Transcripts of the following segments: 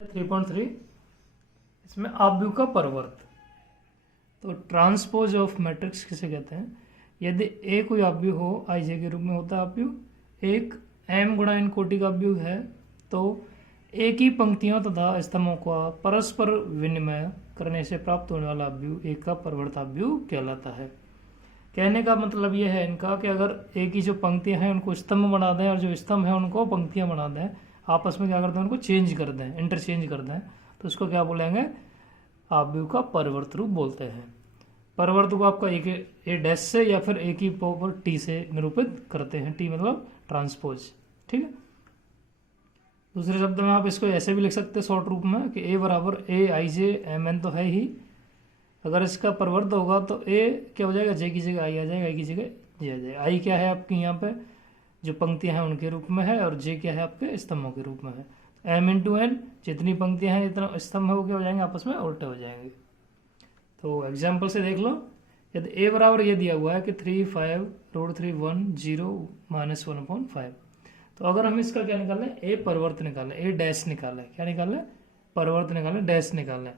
3.3 इसमें आव्यूह का परिवर्त। तो ट्रांसपोज ऑफ मैट्रिक्स किसे कहते हैं? यदि ए कोई आव्यूह हो, आई जे के रूप में होता है आव्यूह, एक एम गुणा एन कोटि का आव्यूह है, तो एक ही पंक्तियों तथा स्तंभों का परस्पर विनिमय करने से प्राप्त होने वाला आव्यूह एक का परिवर्ताव्यूह कहलाता है। कहने का मतलब यह है इनका कि अगर एक ही जो पंक्तियां हैं उनको स्तंभ बना दें और जो स्तंभ है उनको पंक्तियां बना दें, आपस में क्या करते हैं, उनको चेंज कर दें, इंटरचेंज कर दें, तो उसको क्या बोलेंगे? आव्यूह का परिवर्त रूप बोलते हैं। परिवर्त को आपका एक ए डैश से या फिर एक ही पावर टी से निरूपित करते हैं। टी मतलब ट्रांसपोज, ठीक है। दूसरे शब्द में आप इसको ऐसे भी लिख सकते हैं शॉर्ट रूप में कि ए बराबर ए आई जे एम एन तो है ही, अगर इसका परिवर्त होगा तो ए क्या हो जाएगा? जे की जगह आई आ जाएगा, आई की जगह जे आ जाएगा। आई क्या है आपकी यहाँ पे जो पंक्तियां हैं उनके रूप में है, और जे क्या है आपके स्तंभों के रूप में है। एम इंटू एन, जितनी पंक्तियां हैं इतना स्तंभ है, वो क्या हो जाएंगे? आपस में उल्टे हो जाएंगे। तो एग्जाम्पल से देख लो, यदि ए बराबर ये दिया हुआ है कि 3 5 रूट 3 1 0 -1/5, तो अगर हम इसका क्या निकालें? ए परिवर्त निकालें, ए डैश निकालें। क्या निकालें? परिवर्त निकालें, डैश निकालें।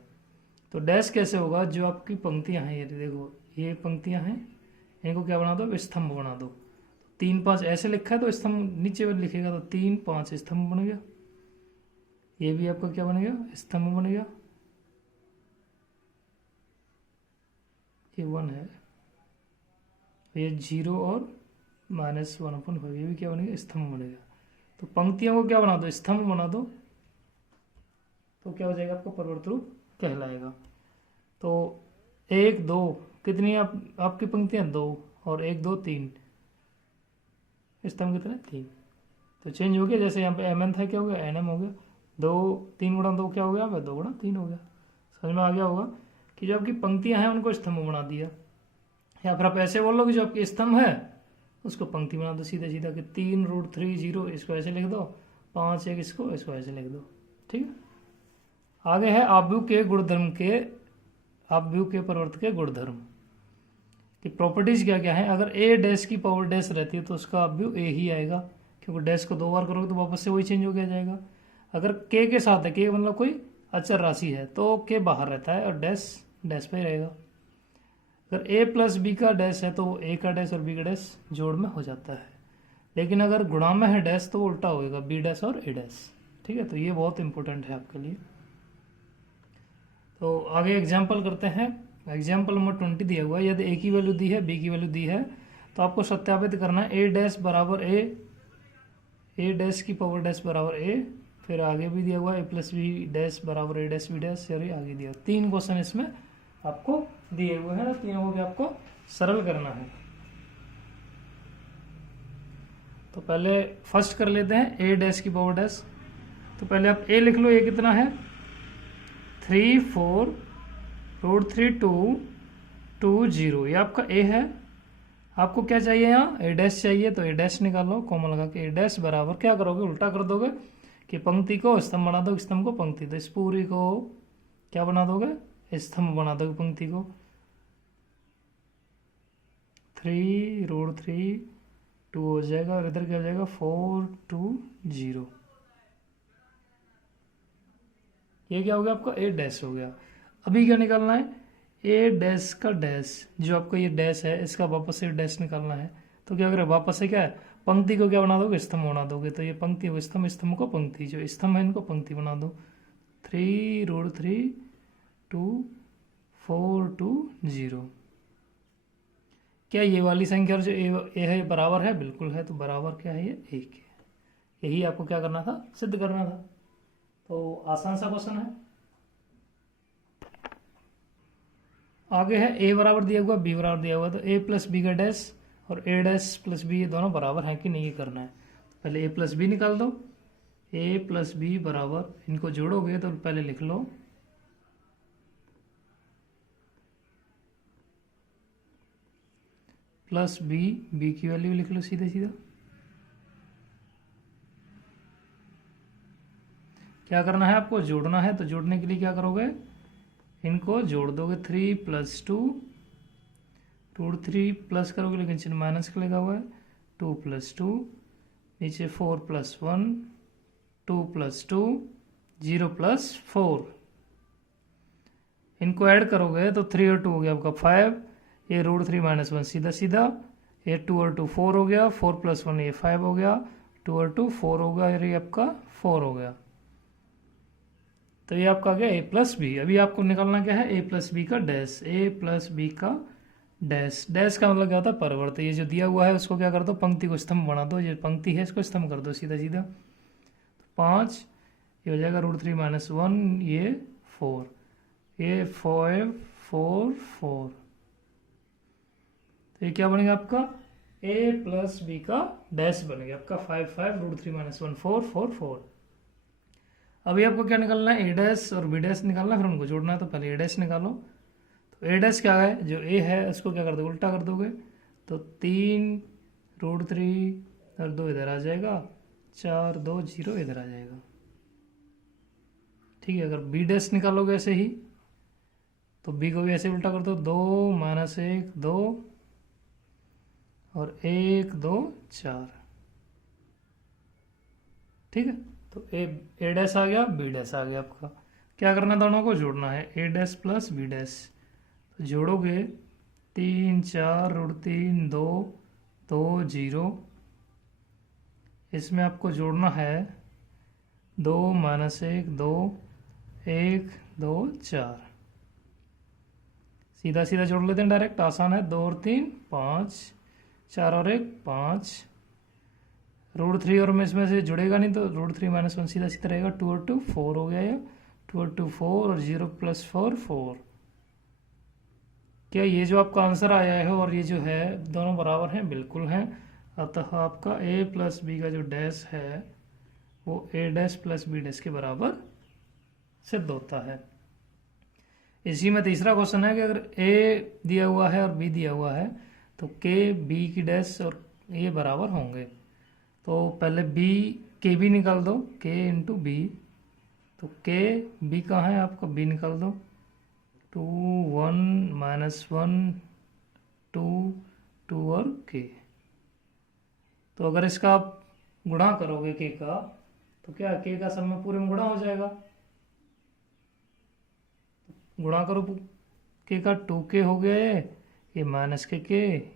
तो डैश कैसे होगा? जो आपकी पंक्तियां हैं, ये देखो ये पंक्तियां हैं, इनको क्या बना दो? स्तंभ बना दो। 3 5 ऐसे लिखा है तो स्तंभ नीचे में लिखेगा तो 3 5 स्तंभ बन गया। ये भी आपका क्या बन गया? स्तंभ बन गया। ये 1 है, ये 0 और -1/5, ये भी क्या बनेगा? स्तंभ बनेगा। तो पंक्तियों को क्या बना दो? स्तंभ बना दो, तो क्या हो जाएगा? आपका परिवर्त रूप कहलाएगा। तो 1 2 कितनी आपकी पंक्तियां? 2, और 1 2 3, स्तंभ कितने? 3। तो चेंज हो गया, जैसे यहाँ पे एम एन था, क्या हो गया? एन एम हो गया। 2 3 गुणा 2 क्या हो गया? 2 गुणा 3 हो गया। समझ में आ गया होगा कि जो आपकी पंक्तियां हैं उनको स्तंभ बना दिया। या फिर आप ऐसे बोल लो कि जो आपकी स्तंभ है उसको पंक्ति बना दो सीधा सीधा, कि 3 रूट 3 0 इसको ऐसे लिख दो, 5 1 इसको ऐसे लिख दो, ठीक है। आगे है आव्यूह के गुणधर्म के, आव्यूह के परिवर्त के गुणधर्म की प्रॉपर्टीज क्या क्या है। अगर ए डैश की पावर डैश रहती है तो उसका आव्यूह ए ही आएगा, क्योंकि डैश को 2 बार करोगे तो वापस से वही चेंज हो गया जाएगा। अगर के साथ है, के मतलब कोई अचर राशि है, तो के बाहर रहता है और डैश डैश पे रहेगा। अगर ए प्लस बी का डैश है तो ए का डैश और बी का डैश जोड़ में हो जाता है, लेकिन अगर गुणा में है डैश तो वो उल्टा होगा, बी डैश और ए डैश, ठीक है। तो ये बहुत इंपॉर्टेंट है आपके लिए। तो आगे एग्जाम्पल करते हैं। एग्जाम्पल नंबर 20 दिया हुआ है, यदि ए की वैल्यू दी है, बी की वैल्यू दी है, तो आपको सत्यापित करना है ए डैश बराबर ए डैश की पावर डैश बराबर ए, फिर आगे भी दिया हुआ ए प्लस बी डैश बराबर A dash B dash, sorry आगे दिया 3 क्वेश्चन इसमें आपको दिए हुए हैं, तीनों को भी आपको सरल करना है। तो पहले फर्स्ट कर लेते हैं ए डैश की पावर डैश। तो पहले आप ए लिख लो, ए कितना है? 3 4 रूट 3 2 2 0, ये आपका ए है। आपको क्या चाहिए? यहाँ ए डैश चाहिए, तो ए डैश निकालो, कॉमा लगा के ए डैश बराबर क्या करोगे? उल्टा कर दोगे कि पंक्ति को स्तंभ बना दोगे, स्तंभ को पंक्ति, तो इस पूरी को क्या बना दोगे? स्तंभ बना दोगे पंक्ति को। 3 रूट 3 2 हो जाएगा, और इधर क्या हो जाएगा? 4 2 0, ये क्या हो गया? आपका ए डैश हो गया। अभी क्या निकालना है? ए डैश का डैश, जो आपका ये डैश है इसका वापस से डैश निकालना है। तो क्या करें? वापस से क्या है? पंक्ति को क्या बना दोगे? स्तंभ बना दोगे। तो ये पंक्ति को स्तंभ, स्तंभ को पंक्ति, जो स्तंभ है इनको पंक्ति बना दो। 3 रूट 3 2 4 2 0, क्या ये वाली संख्या जो ए है बराबर है? बिल्कुल है। तो बराबर क्या है? ये 1 है। यही आपको क्या करना था? सिद्ध करना था। तो आसान सा क्वेश्चन है। आगे है ए बराबर दिया हुआ, बी बराबर दिया हुआ, तो ए प्लस बी का डैश और ए डैश प्लस बी, ये दोनों बराबर हैं कि नहीं ये करना है। तो पहले ए प्लस बी निकाल दो। ए प्लस बी बराबर, इनको जोड़ोगे तो पहले लिख लो प्लस बी, बी की वैल्यू लिख लो सीधे सीधा। क्या करना है? आपको जोड़ना है। तो जोड़ने के लिए क्या करोगे? इनको जोड़ दोगे। 3 + 2 रूट 3 प्लस करोगे, लेकिन चिन्ह माइनस का लगा हुआ है। 2 + 2 नीचे 4 + 1 2 + 2 0 प्लस 4, इनको ऐड करोगे तो 3 और 2 हो गया आपका 5, ये √3 - 1 सीधा सीधा, ये 2 और 2 4 हो गया, 4 + 1 ये 5 हो गया, 2 और 2 4 होगा, ये आपका 4 हो गया। तो ये आपका आ गया a प्लस बी। अभी आपको निकालना क्या है, a प्लस बी का डैश, a प्लस बी का डैश। डैश का मतलब क्या होता है, परिवर्त। ये जो दिया हुआ है उसको क्या कर दो, पंक्ति को स्तंभ बना दो, ये पंक्ति है इसको स्तंभ कर दो सीधा सीधा। 5, ये हो जाएगा √3 - 1, ये 4, ये 5 4 4। तो ये क्या बनेगा आपका, a प्लस बी का डैश बनेगा आपका 5 5 √3 - 1 4 4 4। अभी आपको क्या निकालना है, a डैश और b डैश निकालना है, फिर उनको जोड़ना है। तो पहले a डैश निकालो। तो a डैश क्या है, जो a है उसको क्या कर दोगे, उल्टा कर दोगे। तो 3 √3 और 2 इधर आ जाएगा, 4 2 0 इधर आ जाएगा। ठीक है। अगर b डैश निकालोगे ऐसे ही, तो b को भी ऐसे उल्टा कर दो, 2 - 1 2 और 1 2 4। ठीक है। तो a डैश आ गया, b डैश आ गया। आपका क्या करना है, दोनों को जोड़ना है, a dash plus b dash. तो जोड़ोगे 3 4 √3 2 2 0, इसमें आपको जोड़ना है 2 - 1 2 1 2 4। सीधा सीधा जोड़ लेते हैं डायरेक्ट, आसान है। 2 और 3 5, 4 और 1 5, √3 और में इसमें से जुड़ेगा नहीं तो √3 - 1 सीधा सीधा रहेगा, 2 और 2 4 हो गया, ये 2 और 2 4 और 0 + 4 4। क्या ये जो आपका आंसर आया है और ये जो है दोनों बराबर हैं, बिल्कुल हैं। अतः आपका a प्लस बी का जो डैश है वो a dash plus b dash के बराबर सिद्ध होता है। इसी में तीसरा क्वेश्चन है कि अगर a दिया हुआ है और b दिया हुआ है तो k b की डैश और a बराबर होंगे। तो पहले k b निकाल दो, k × b। तो k b कहाँ है आपका, b निकाल दो। 2 1 - 1 2 2 और k। तो अगर इसका आप गुणा करोगे k का, तो क्या k का सब में पूरे में गुणा हो जाएगा। गुणा करो k का, 2k हो गया, ये माइनस के k,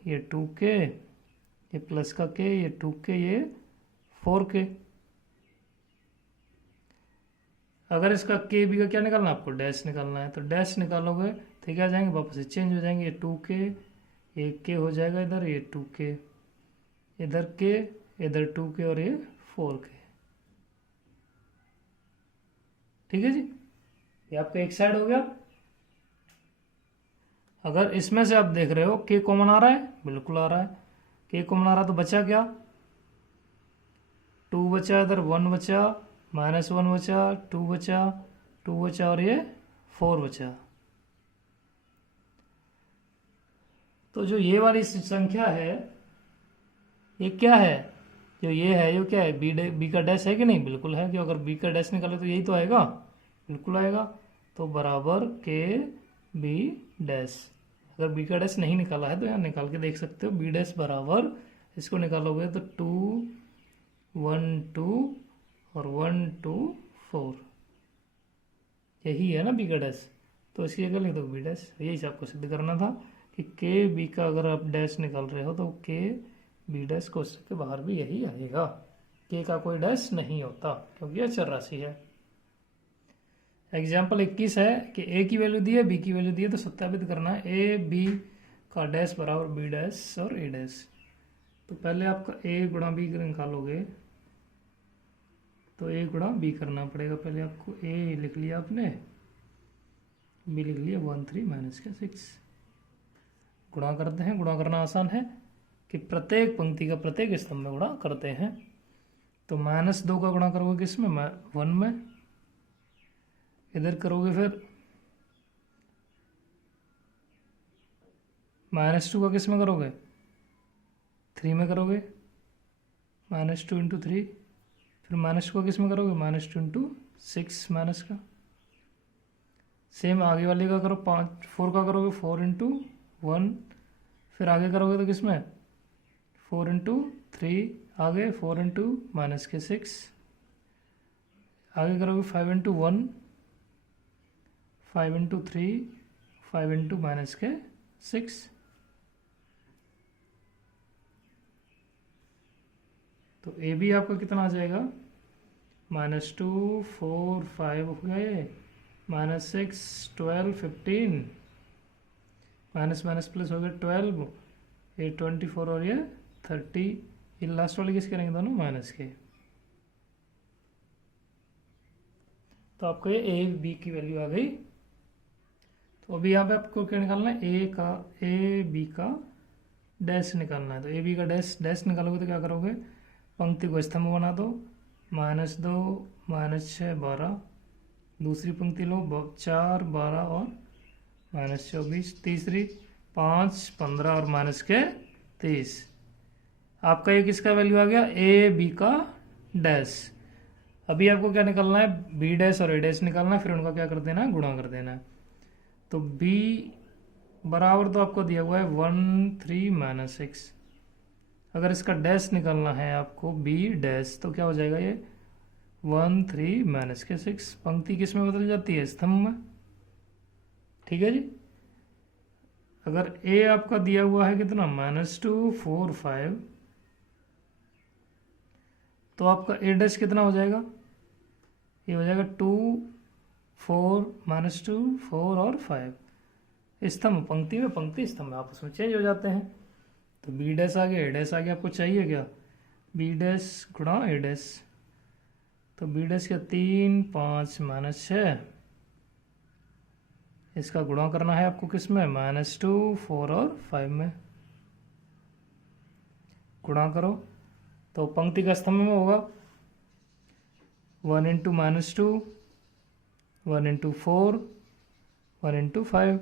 ये 2k, ये प्लस का k, ये 2k, ये 4k। अगर इसका k b का क्या निकालना है, आपको डैश निकालना है। तो डैश निकालोगे तो क्या जाएंगे, वापस से चेंज हो जाएंगे, ये 2k, ये k हो जाएगा इधर, ये 2k, इधर k, इधर 2k और ये 4k। ठीक है जी, ये आपका एक साइड हो गया। अगर इसमें से आप देख रहे हो k कॉमन आ रहा है, बिल्कुल आ रहा है, k कॉमन आ रहा है, तो बचा क्या, 2 बचा, इधर 1 बचा, -1 बचा, 2 बचा, 2 बचा और ये 4 बचा। तो जो ये वाली संख्या है ये क्या है, जो ये है ये क्या है, बी का डैश है कि नहीं, बिल्कुल है। क्यों, अगर बी का डैश निकाले तो यही तो आएगा, बिल्कुल आएगा। तो बराबर k b डैश। अगर बी का डैश नहीं निकाला है तो यहाँ निकाल के देख सकते हो, बी डैश बराबर, इसको निकालोगे तो 2 1 2 और 1 2 4, यही है ना बी का डैश। तो इसकी जगह लिख दो बी डैश। यही आपको सिद्ध करना था कि के बी का अगर आप डैश निकाल रहे हो तो के बी डैश क्वेश्चन के बाहर भी यही आएगा। के का कोई डैश नहीं होता क्योंकि यह चर राशि है। एग्जाम्पल 21 है कि ए की वैल्यू दी है, बी की वैल्यू दी है, तो सत्यापित करना है ए बी का डैश बराबर बी डैश और ए डैश। तो पहले आपका a गुणा बी निकालोगे तो a गुणा बी करना पड़ेगा। पहले आपको a लिख लिया आपने, b लिख लिया, 1 3 - 6। गुणा करते हैं, गुणा करना आसान है कि प्रत्येक पंक्ति का प्रत्येक स्तंभ में गुणा करते हैं। तो -2 का गुणा करोगे किसमें, 1 में, इधर करोगे फिर -2 का किस में करोगे, 3 में करोगे, -2 × 3। फिर -2 का किस में करोगे, -2 × 6 माइनस का। सेम आगे वाले का करो, 4 का करोगे 4 × 1। फिर आगे करोगे तो किस में 4 × 3, आगे 4 × -6, आगे करोगे 5 इंटू 1, 5 इंटू 3, 5 इंटू माइनस के 6, तो ए बी आपका कितना आ जाएगा, -2, 4, 5 हो गए, -6, 12, 15, माइनस माइनस प्लस हो गया 12, ये 24 और ये 30, ये लास्ट वाले किसके रहेंगे, दोनों माइनस के। तो आपको ये ए बी की वैल्यू आ गई। तो अभी यहाँ पे आपको क्या निकालना है, ए बी का डैश निकालना है। तो ए बी का डैश निकालोगे तो क्या करोगे, पंक्ति को स्तंभ बना दो, -2, -6, 12, दूसरी पंक्ति लो 4, 12 और -24, तीसरी 5, 15 और माइनस के 30। आपका ये किसका वैल्यू आ गया, ए बी का डैश। अभी आपको क्या निकालना है, बी डैश और ए डैश निकालना है, फिर उनका क्या कर देना है, गुणा कर देना है। तो बी बराबर तो आपको दिया हुआ है 1, 3, -6। अगर इसका डैश निकालना है आपको, बी डैश, तो क्या हो जाएगा ये 1, 3, -6। पंक्ति किस में बदल जाती है, स्तंभ में। ठीक है जी। अगर ए आपका दिया हुआ है कितना, -2, 4, 5, तो आपका ए डैश कितना हो जाएगा, ये हो जाएगा 2, 4, -2, 4 और 5। स्तंभ पंक्ति में, पंक्ति स्तंभ आपस में चेंज हो जाते हैं। तो बी डैश आ गया, ए डैश आ गया, आपको चाहिए क्या, बी डैश गुणा ए डैश। तो बी डैश का 3, 5, -6, इसका गुणा करना है आपको किस में, -2, 4 और 5 में। गुणा करो तो पंक्ति का स्तंभ में होगा 1 into -2, 1 into 4, 1 into 5,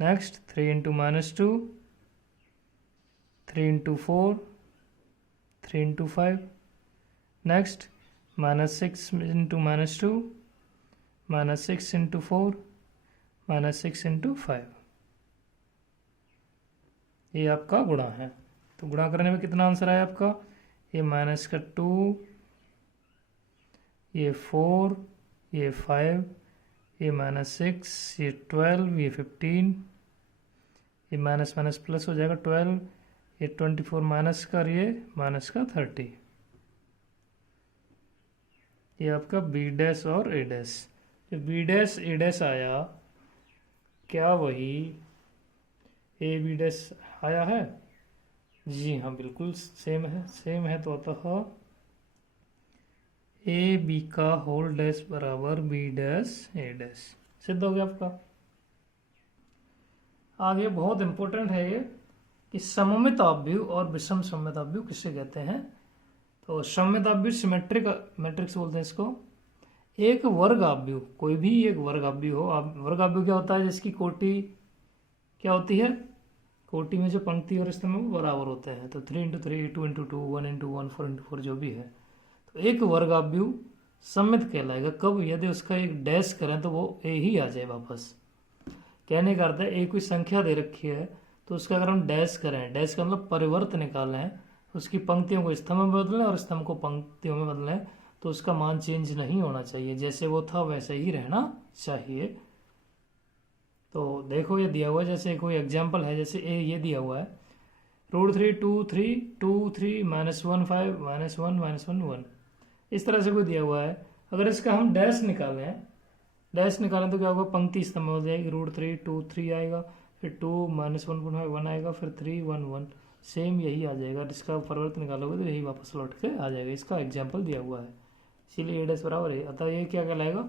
next 3 into -2, 3 into 4, 3 into 5, next -6 into -2, -6 into 4, -6 into 5। ये आपका गुणा है। तो गुणा करने में कितना आंसर आया आपका, ये -2, ये 4, ये 5, ये -6, ये 12, ये 15, ये माइनस माइनस प्लस हो जाएगा 12, ये 24 माइनस का, ये माइनस का 30। ये आपका बी डैश और ए डैश। जो बी डैश ए डैश आया, क्या वही ए बी डैश आया है? जी हाँ, बिल्कुल सेम है। सेम है तो अतः ए बी का होल डैश बराबर बी डैश ए डैश सिद्ध हो गया आपका। आगे बहुत इंपॉर्टेंट है ये कि सममित आव्यूह और विषम सममित आव्यूह किसे कहते हैं। तो सममित आव्यूह सिमेट्रिक मैट्रिक्स बोलते हैं इसको। एक वर्ग आव्यूह, कोई भी एक वर्ग आव्यूह हो। वर्ग आव्यूह क्या होता है? जिसकी कोटि क्या होती है? कोटि में जो पंक्ति और स्तंभ वो बराबर होते हैं। तो 3 इंटू 3, 2 इंटू 2, 1 इंटू 1, 4 इंटू 4 जो भी है। तो एक वर्ग आव्यूह सममित कहलाएगा कब? यदि उसका एक डैश करें तो वो ए ही आ जाए वापस। कहने का अर्थ है एक कोई संख्या दे रखी है तो उसका अगर हम डैश करें, डैश का मतलब परिवर्त निकालें, उसकी पंक्तियों को स्तंभ में बदलें और स्तंभ को पंक्तियों में बदलें, तो उसका मान चेंज नहीं होना चाहिए, जैसे वो था वैसे ही रहना चाहिए। तो देखो ये दिया हुआ है, जैसे कोई एग्जाम्पल है, जैसे ये दिया हुआ है √3 2 3 2 3 -1 5 -1 -1 1, इस तरह से कोई दिया हुआ है। अगर इसका हम डैश निकालें तो क्या होगा? पंक्ति स्तंभ हो जाएगी। √3 2 3 आएगा, फिर 2 -1 1 आएगा, फिर 3 1 1, सेम यही आ जाएगा। इसका परिवर्तन निकालोगे तो यही वापस लौट के आ जाएगा। इसका एग्जाम्पल दिया हुआ है, इसीलिए ए डैश बराबर है। अतः ये क्या कहलाएगा?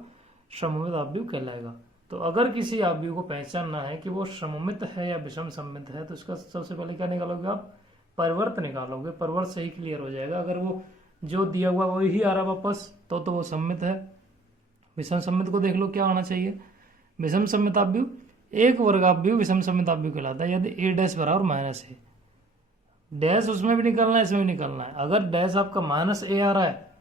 सममित आव्यूह कहलाएगा। तो अगर किसी आव्यूह को पहचानना है कि वो सममित है या विषम सममित है, तो इसका सबसे पहले क्या निकालोगे आप? परिवर्त निकालोगे। परिवर्त से ही क्लियर हो जाएगा। अगर वो जो दिया हुआ वही ही आ रहा वापस, तो वो सममित है। विषम सममित को देख लो क्या होना चाहिए। विषम सममित आव्यूह, एक वर्ग आव्यूह विषम सममित आव्यूह कहलाता है यदि ए डैश बराबर माइनस है। डैश उसमें भी निकालना है, इसमें भी निकालना है। अगर डैश आपका -a आ रहा है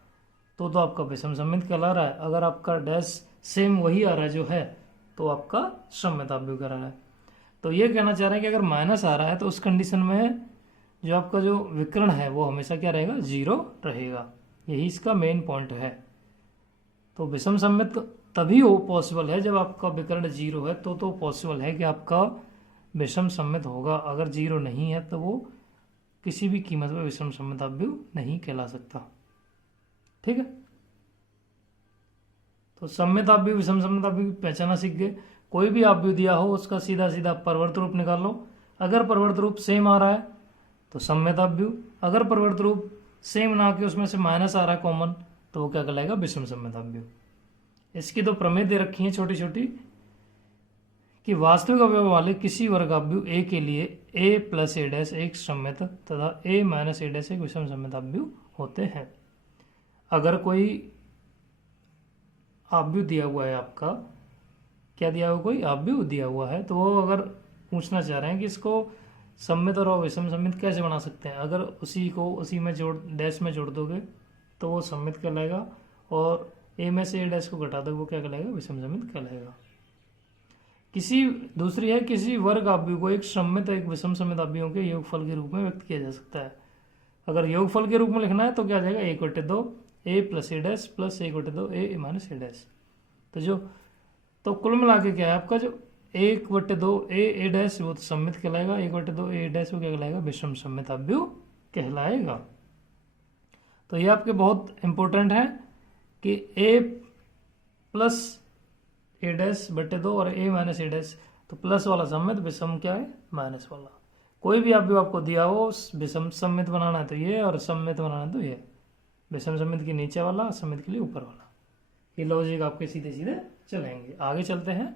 तो आपका विषम सममित कहला रहा है। अगर आपका डैश सेम वही आ रहा है जो है, तो आपका सममित आव्यूह कह रहा है। तो ये कहना चाह रहे हैं कि अगर माइनस आ रहा है तो उस कंडीशन में जो आपका जो विकर्ण है वो हमेशा क्या रहेगा? 0 रहेगा। यही इसका मेन पॉइंट है। तो विषम सम्मित तभी हो पॉसिबल है जब आपका विकर्ण 0 है, तो पॉसिबल है कि आपका विषम सम्मित होगा। अगर 0 नहीं है तो वो किसी भी कीमत पर विषम सम्मित अवयव नहीं कहला सकता। ठीक है, तो सम्मित अवयव विषम सम्मित अवयव पहचाना सीख गए। कोई भी अवयव दिया हो उसका सीधा सीधा परिवर्त रूप निकाल लो। अगर परिवर्त रूप सेम आ रहा है तो सम्मित अवयव, अगर परिवर्त रूप सेम ना के उसमें से माइनस आ रहा है कॉमन, तो वो क्या कहलाएगा, विषम सम्मित अवयव। इसकी तो प्रमेय दे रखी है छोटी छोटी कि वास्तविक अवयव वाले किसी वर्ग अवयव ए के लिए a प्लस ए डैश एक सम्मित तथा a माइनस ए डैश एक विषम सम्मित अवयव होते हैं। अगर कोई अवयव दिया हुआ है, आपका क्या दिया हुआ, कोई अवयव दिया हुआ है, तो वो अगर पूछना चाह रहे हैं कि इसको सम्मित और विषम सम्मित कैसे बना सकते हैं, अगर उसी को उसी में जोड़ डैश में जोड़ दोगे तो वो सम्मित कहलाएगा, और ए में से ए डैश को घटा दोगे वो क्या कहलाएगा, विषम सम्मित कहलाएगा। किसी दूसरी है, किसी वर्ग अवयव को एक सम्मित एक विषम सम्मित अवयवों के योगफल के रूप में व्यक्त किया जा सकता है। अगर योगफल के रूप में लिखना है तो क्या आ जाएगा, 1/2 ए प्लस ए डैश प्लस 1/2 ए माइनस ए डैश। तो कुल मिला के क्या है आपका, जो 1/2 ए डैश वो तो सम्मित कहलाएगा, 1/2 ए डैश वो क्या कहलाएगा, विषम सम्मित अवयव कहलाएगा। तो ये आपके बहुत इंपॉर्टेंट है कि ए प्लस ए डैश बटे 2 और ए माइनस ए डैश, तो प्लस वाला सम्मित, विषम क्या है, माइनस वाला। कोई भी अवयव आपको दिया हो, विषम सम्मित बनाना है तो ये, और सम्मित बनाना है तो ये। विषम सम्मित के नीचे वाला, सम्मित के लिए ऊपर वाला। ये लॉजिक आपके सीधे सीधे चलेंगे। आगे चलते हैं।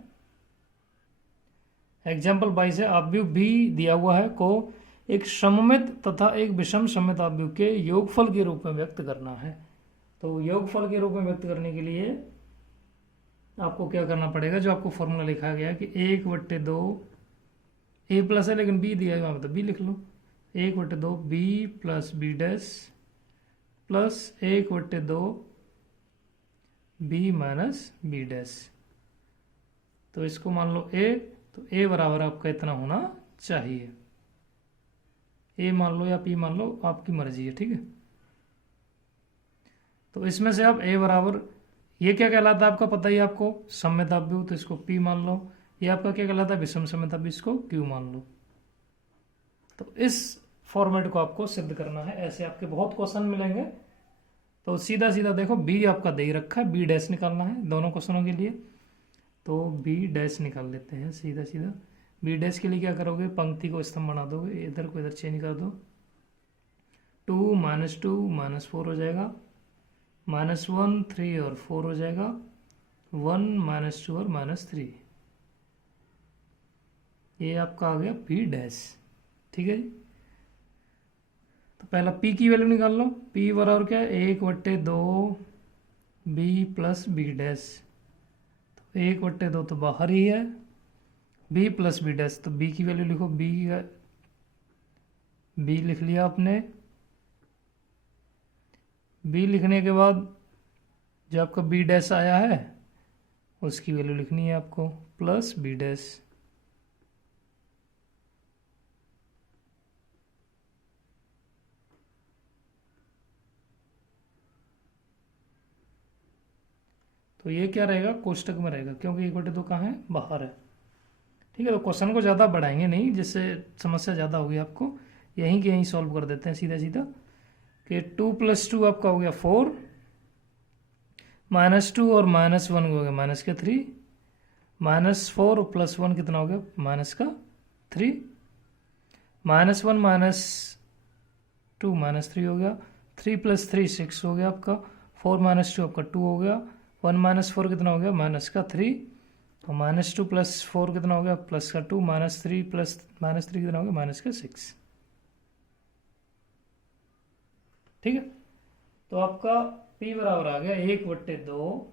एग्जाम्पल 22 है, अवयव बी दिया हुआ है को एक सममित तथा एक विषम सम्मित अवयव के योगफल के रूप में व्यक्त करना है। तो योगफल के रूप में व्यक्त करने के लिए आपको क्या करना पड़ेगा, जो आपको फॉर्मूला लिखा गया है कि 1/2 ए प्लस है लेकिन बी दिया है तो बी लिख लो, 1/2 B plus B dash plus 1/2 B minus B dash. तो इसको मान लो ए, तो ए बराबर आपका इतना होना चाहिए। ए मान लो या पी मान लो, आपकी मर्जी है। ठीक है, तो इसमें से आप ए बराबर, ये क्या कहलाता है आपका पता ही आपको, सम्मित अवयव, तो इसको पी मान लो। ये आपका क्या कहलाता है, विषम सम्मित अवयव, इसको क्यू मान लो। तो इस फॉर्मेट को आपको सिद्ध करना है। ऐसे आपके बहुत क्वेश्चन मिलेंगे। तो सीधा सीधा देखो, बी आपका दे ही रखा है, बी डैश निकालना है दोनों क्वेश्चनों के लिए। तो बी डैश निकाल लेते हैं सीधा सीधा। बी डैश के लिए क्या करोगे, पंक्ति को स्तंभ बना दोगे, इधर को इधर चेंज कर दो। 2 - 2 -4 हो जाएगा, -1 3 और 4 हो जाएगा, 1 -2 और -3। ये आपका आ गया बी डैश। ठीक है जी, तो पहला p की वैल्यू निकाल लो। p बराबर क्या है, 1/2 बी प्लस बी डैश। तो 1/2 तो बाहर ही है, b प्लस बी डैश, तो b की वैल्यू लिखो, b लिख लिया आपने। b लिखने के बाद जो आपका b डैश आया है उसकी वैल्यू लिखनी है आपको, प्लस बी डैश। तो ये क्या रहेगा, कोष्टक में रहेगा, क्योंकि 1/2 कहाँ है, बाहर है। ठीक है, तो क्वेश्चन को ज़्यादा बढ़ाएंगे नहीं, जिससे समस्या ज़्यादा होगी आपको। यहीं के यहीं सॉल्व कर देते हैं सीधा सीधा कि 2 + 2 आपका हो गया 4, -2 और -1 हो गया -3, -4 + 1 कितना हो गया, -3, -1 -2 -3 हो गया, 3 + 3 6 हो गया आपका, 4 - 2 आपका 2 हो गया, 1 - 4 कितना हो गया, -3, और -2 + 4 कितना हो गया, +2, -3 + -3 कितना हो गया, -6। ठीक है, तो आपका p बराबर आ गया 1/2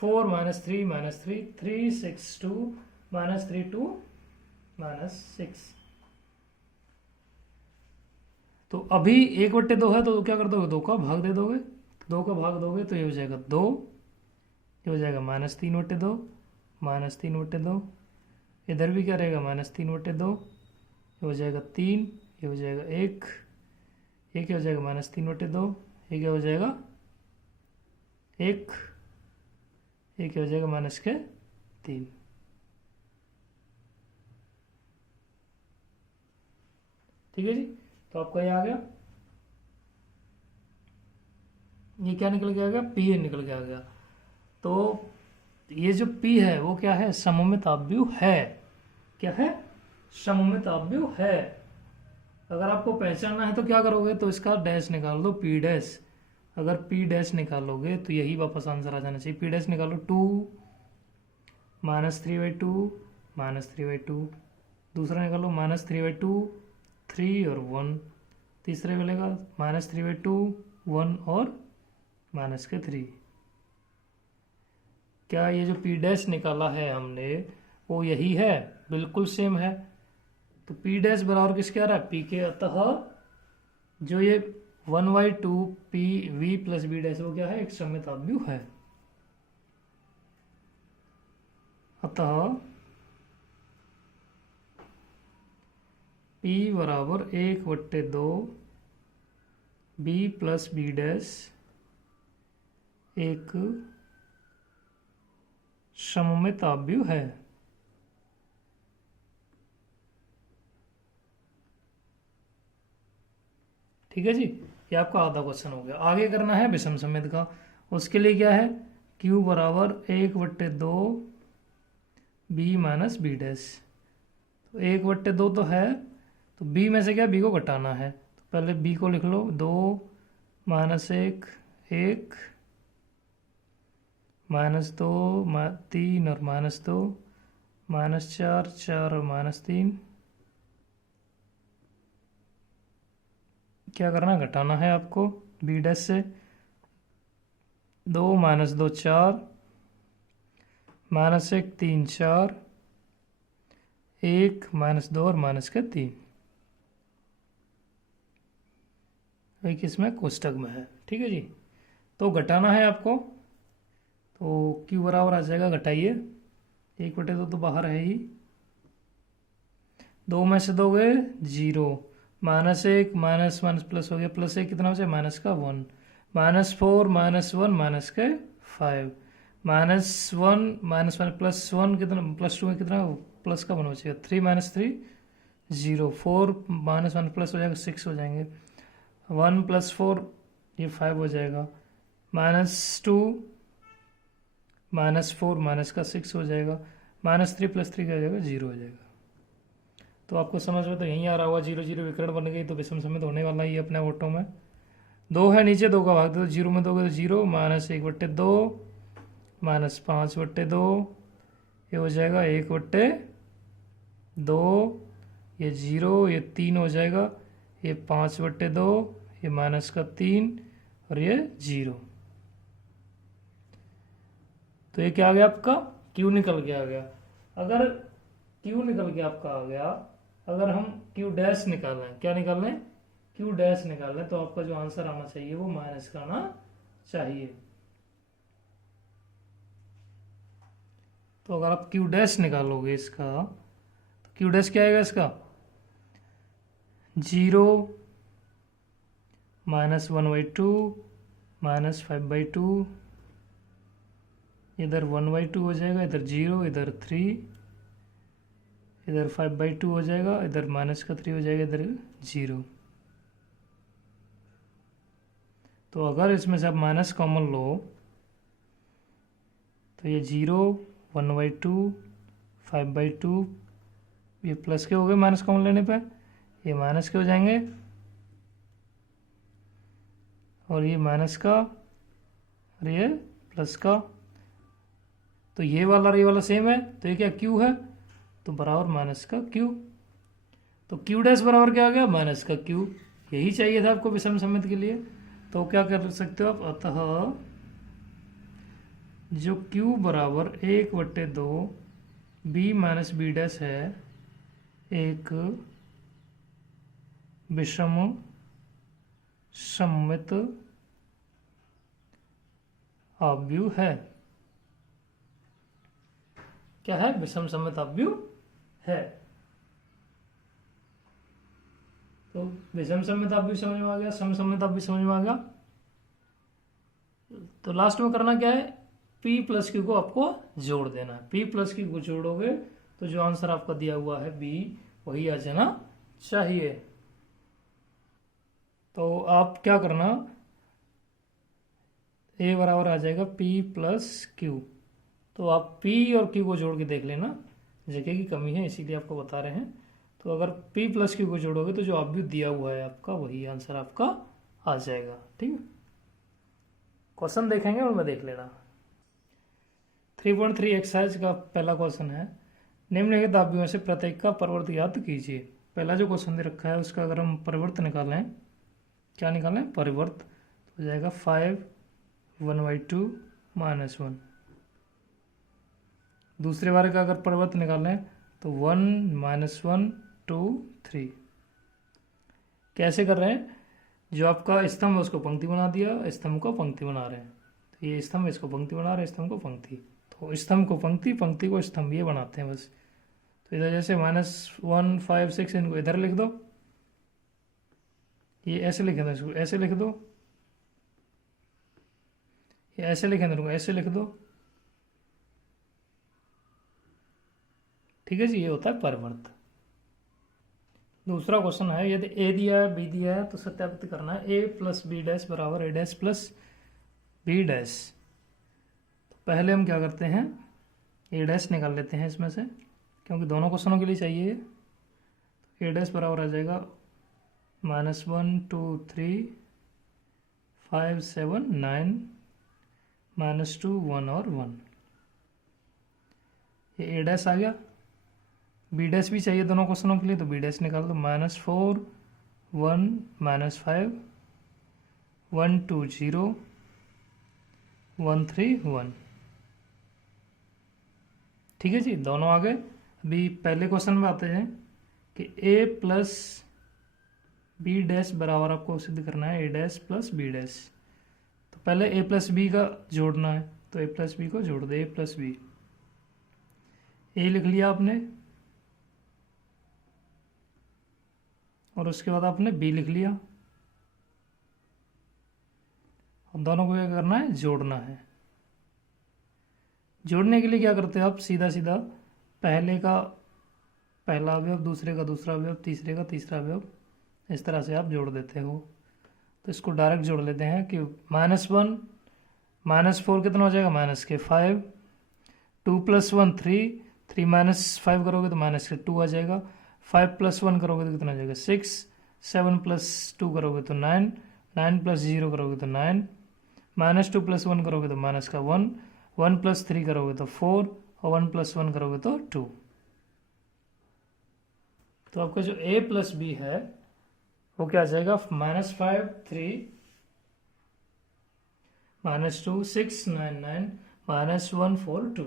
4 - 3 -3 3 6 2 -3 2 -6। तो अभी 1/2 है तो क्या कर दोगे, 2 का भाग दे दोगे। 2 का भाग दोगे तो ये हो जाएगा 2, ये हो जाएगा -3/2 -3/2। इधर भी क्या रहेगा, -3/2, ये हो जाएगा 3, ये हो जाएगा 1, ये क्या हो जाएगा, -3/2, ये क्या हो जाएगा 1, ये क्या हो जाएगा माइनस के 3। ठीक है जी, तो आपका ये आ गया, ये क्या निकल के आ गया, पी ए निकल के आ गया। तो ये जो पी है वो क्या है, सममित आव्यूह है। क्या है, सममित आव्यूह है। अगर आपको पहचानना है तो क्या करोगे, तो इसका डैश निकाल दो, पी डैश। अगर पी डैश निकालोगे तो यही वापस आंसर आ जाना चाहिए। पी डैश निकालो, 2 -3/2 -3/2। दूसरा निकालो -3/2, 3 और 1। तीसरे मिलेगा -3/2, 1 और -3। क्या ये जो पी डैश निकाला है हमने वो यही है, बिल्कुल सेम है। तो पी डैश बराबर किसके आ रहा है, पी के। अतः जो ये 1/2 P V plus B dash वो क्या है, एक सममित आव्यूह है। अतः P बराबर 1/2 बी प्लस बी डैश एक सममित आव्यूह है। ठीक है जी, ये आपका आधा क्वेश्चन हो गया। आगे करना है विषम सममित का। उसके लिए क्या है, Q बराबर 1/2 बी माइनस बी डैश। तो 1/2 तो है, तो बी में से क्या, बी को घटाना है। तो पहले बी को लिख लो, 2 -1 1 -2 3 और -2 -4 4 और -3। क्या करना, घटाना है आपको बी डैश से। 2 -2 4 -1 3 4 1 -2 और -3। वही किसमें, कोष्टक में है। ठीक है जी, तो घटाना है आपको। तो Q बराबर आ जाएगा, घटाइए, 1/2 तो बाहर है ही, 2 में से 2 गए 0, -1 माइनस माइनस प्लस हो गया, +1 कितना हो जाए, माइनस का 1, -4 -1 -5 -1 -1 +1 कितना, +2 में कितना, प्लस का 1 हो जाएगा, 3 -3 0, 4 -1 प्लस हो जाएगा 6 हो जाएंगे, 1 + 4 ये 5 हो जाएगा, -2 -4 माइनस का 6 हो जाएगा, -3 + 3 क्या हो जाएगा, 0 हो जाएगा। तो आपको समझ में तो यहीं आ रहा होगा, 0 0 विकर्ण बन गई तो विषम सममित होने वाला ही अपने ऑटो में। 2 है नीचे, 2 का भाग दो, 0 में दोगे तो 0, -1/2 -5/2 ये हो जाएगा 1/2, ये 0, ये 3 हो जाएगा, ये 5/2, ये -3 और ये 0। तो ये क्या आ गया आपका, Q निकल के आ गया। अगर Q निकल के आपका आ गया, अगर हम Q डैश निकालें, क्या निकालें, Q डैश निकालें, तो आपका जो आंसर आना चाहिए वो माइनस का आना चाहिए। तो अगर आप Q डैश निकालोगे इसका, तो Q डैश क्या आएगा इसका, 0 -1/2 -5/2, इधर 1/2 हो जाएगा, इधर 0, इधर 3, इधर 5/2 हो जाएगा, इधर -3 हो जाएगा, इधर 0। तो अगर इसमें से आप माइनस कॉमन लो तो ये 0 1/2 5/2 ये प्लस के हो गए, माइनस कॉमन लेने पे ये माइनस के हो जाएंगे, और ये माइनस का और ये प्लस का। तो ये वाला और ये वाला सेम है, तो ये क्या, Q है, तो बराबर माइनस का Q। तो Q डैश बराबर क्या आ गया, माइनस का Q। यही चाहिए था आपको विषम सममित के लिए। तो क्या कर सकते हो आप, अतः जो Q बराबर 1/2 बी माइनस बी डैश है एक विषम सममित आव्यूह है। क्या है, विषम सममित आव्यूह है। तो विषम सममित आव्यूह समझ में आ गया, समसम्मित आव्यूह समझ में आ गया। तो लास्ट में करना क्या है, P प्लस Q को आपको जोड़ देना है। P प्लस Q को जोड़ोगे तो जो आंसर आपका दिया हुआ है B वही आ जाना चाहिए। तो आप क्या करना, A बराबर आ जाएगा P प्लस Q। तो आप P और Q को जोड़ के देख लेना, जगह की कमी है इसीलिए आपको बता रहे हैं। तो अगर P प्लस Q को जोड़ोगे तो जो आप दिया हुआ है आपका वही आंसर आपका आ जाएगा। ठीक है, क्वेश्चन देखेंगे और मैं देख लेना। 3.3 एक्सरसाइज का पहला क्वेश्चन है, निम्नलिखित आव्यूहों से प्रत्येक का परिवर्त ज्ञात कीजिए। पहला जो क्वेश्चन दे रखा है उसका अगर हम परिवर्त निकालें, क्या निकालें, परिवर्त, तो हो जाएगा 5 1/2 -1। दूसरे बार का अगर परिवर्त निकालें तो 1 -1 2 3। कैसे कर रहे हैं, जो आपका स्तंभ है उसको पंक्ति बना दिया, स्तंभ को पंक्ति बना रहे हैं। तो ये स्तंभ इसको पंक्ति बना रहे हैं, स्तंभ को पंक्ति, तो स्तंभ को पंक्ति, पंक्ति को स्तंभ, ये बनाते हैं बस। तो इधर जैसे -1 5 6 इनको इधर लिख दो, ये ऐसे लिखे दो, इसको ऐसे लिख दो, ये ऐसे लिखे दो, ऐसे लिख दो। ठीक है जी, ये होता है परिवर्त। दूसरा क्वेश्चन है, यदि ए दिया है बी दिया है तो सत्यापित करना है a प्लस बी डैश बराबर a dash plus B dash. तो पहले हम क्या करते हैं, a डैश निकाल लेते हैं इसमें से, क्योंकि दोनों क्वेश्चनों के लिए चाहिए। तो a डैश बराबर आ जाएगा -1 2 3 5 7 9 -2 1 और 1। ये a डैश आ गया। बी डैश भी चाहिए दोनों क्वेश्चनों के लिए, तो बी डैश निकाल दो, -4 1 -5 1 2 0 1 3 1। ठीक है जी, दोनों आ गए। अभी पहले क्वेश्चन में आते हैं कि a प्लस बी डैश बराबर आपको सिद्ध करना है a dash plus B dash. तो पहले a प्लस बी का जोड़ना है, तो a प्लस बी को जोड़ दे, a प्लस बी, a लिख लिया आपने, और उसके बाद आपने b लिख लिया, और दोनों को क्या करना है, जोड़ना है। जोड़ने के लिए क्या करते हो आप, सीधा सीधा पहले का पहला अवयव, दूसरे का दूसरा अवयव, तीसरे का तीसरा अवयव, इस तरह से आप जोड़ देते हो। तो इसको डायरेक्ट जोड़ लेते हैं कि -1 -4 कितना हो जाएगा, -5 2 + 1 3 3 -5 करोगे तो -2 आ जाएगा। 5 + 1 करोगे तो कितना आ जाएगा 6 7 + 2 करोगे तो 9 9 + 0 करोगे तो 9 -2 + 1 करोगे तो -1 1 + 3 करोगे तो 4 और 1 + 1 करोगे तो 2। तो आपका जो a प्लस बी है वो क्या आ जाएगा, -5 3 -2 6 9 9 -1 4 2।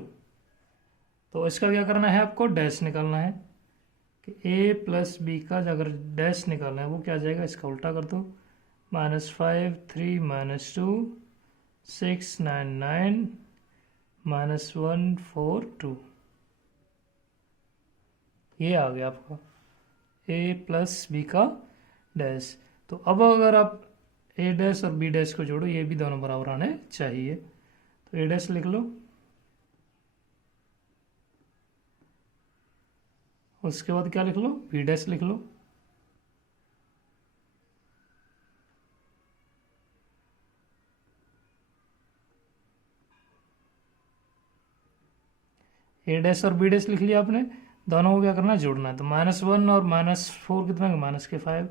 तो इसका क्या करना है, आपको डैश निकालना है कि a प्लस बी का अगर डैश निकालना है वो क्या आ जाएगा, इसका उल्टा कर दो, -5 3 -2 6 9 9 -1 4 2। ये आ गया आपका a प्लस बी का डैश। तो अब अगर आप a डैश और b डैश को जोड़ो, ये भी दोनों बराबर आने चाहिए। तो a डैश लिख लो, उसके बाद क्या लिख लो, b डैश लिख लो। a डैश और b डैश लिख लिया आपने, दोनों को क्या करना है, जोड़ना है। तो -1 और -4 कितना है, -5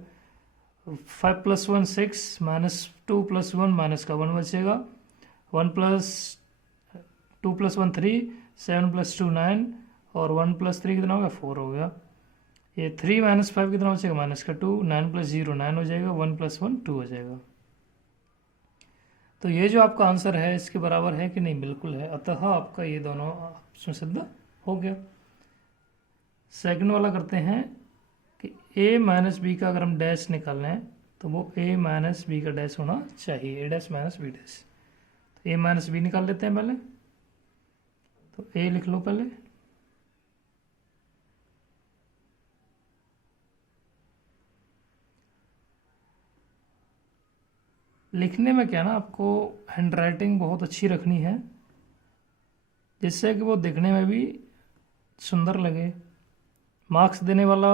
5 + 1 6 -2 + 1 -1 बचेगा, 1 + 2 + 1 3 7 + 2 9 और 1 + 3 कितना हो गया, 4 हो गया। ये 3 - 5 कितना बचेगा, -2 9 + 0 9 हो जाएगा, 1 + 1 2 हो जाएगा। तो ये जो आपका आंसर है इसके बराबर है कि नहीं, बिल्कुल है, अतः आपका ये दोनों ऑप्शन सिद्ध हो गया। सेकंड वाला करते हैं कि a माइनस बी का अगर हम डैश निकालना है तो वो a माइनस बी का डैश होना चाहिए, a dash minus B dash. तो a माइनस बी निकाल लेते हैं पहले, तो a लिख लो पहले, लिखने में क्या ना, आपको हैंड राइटिंग बहुत अच्छी रखनी है, जिससे कि वो दिखने में भी सुंदर लगे। मार्क्स देने वाला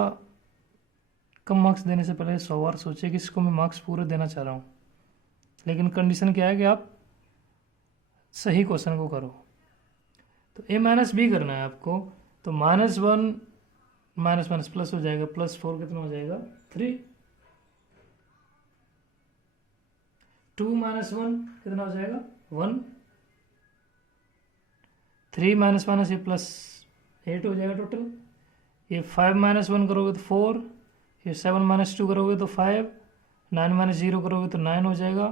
कम मार्क्स देने से पहले 100 बार सोचे कि इसको मैं मार्क्स पूरे देना चाह रहा हूँ, लेकिन कंडीशन क्या है कि आप सही क्वेश्चन को करो। तो a माइनस बी करना है आपको, तो -1 माइनस माइनस प्लस हो जाएगा, +4 कितना हो जाएगा 3, 2 - 1 कितना हो जाएगा 1, 3 माइनस माइनस ये +8 हो जाएगा टोटल। ये 5 - 1 करोगे तो 4, ये 7 - 2 करोगे तो 5, 9 - 0 करोगे तो 9 हो जाएगा,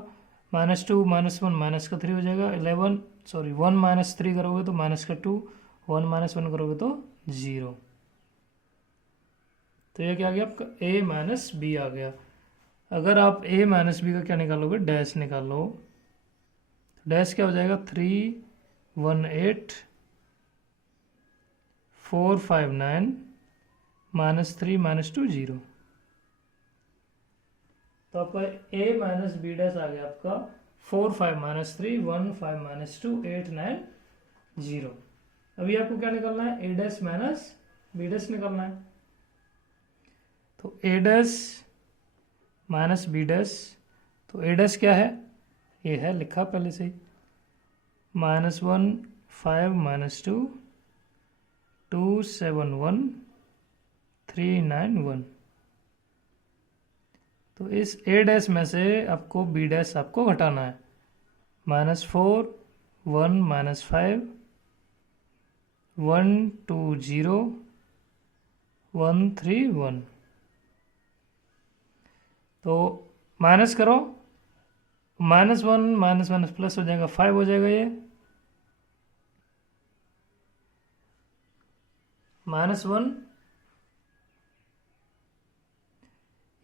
-2 - 1 माइनस का 3 हो जाएगा, 1 - 3 करोगे तो माइनस का 2, 1 - 1 करोगे तो 0। तो ये क्या आ गया आपका a माइनस बी आ गया। अगर आप a माइनस बी का क्या निकालोगे, डैश निकालो, डैश क्या हो जाएगा 3 1 8 4 5 9 -3 - 2 0। तो आपका a माइनस बी डैश आ गया आपका 4 5 -3 1 5 - 2 8 9 0। अभी आपको क्या निकालना है, a dash minus B dash निकालना है। तो a dash minus B dash, तो a डैश क्या है, ये है लिखा पहले से ही, -1 5 - 2 2 7 1 3 9 1। तो इस a डैश में से आपको b डैश आपको घटाना है, -4 1 -5 1 2 0 1 3 1। तो माइनस करो, -1 माइनस माइनस प्लस हो जाएगा 5 हो जाएगा, ये -1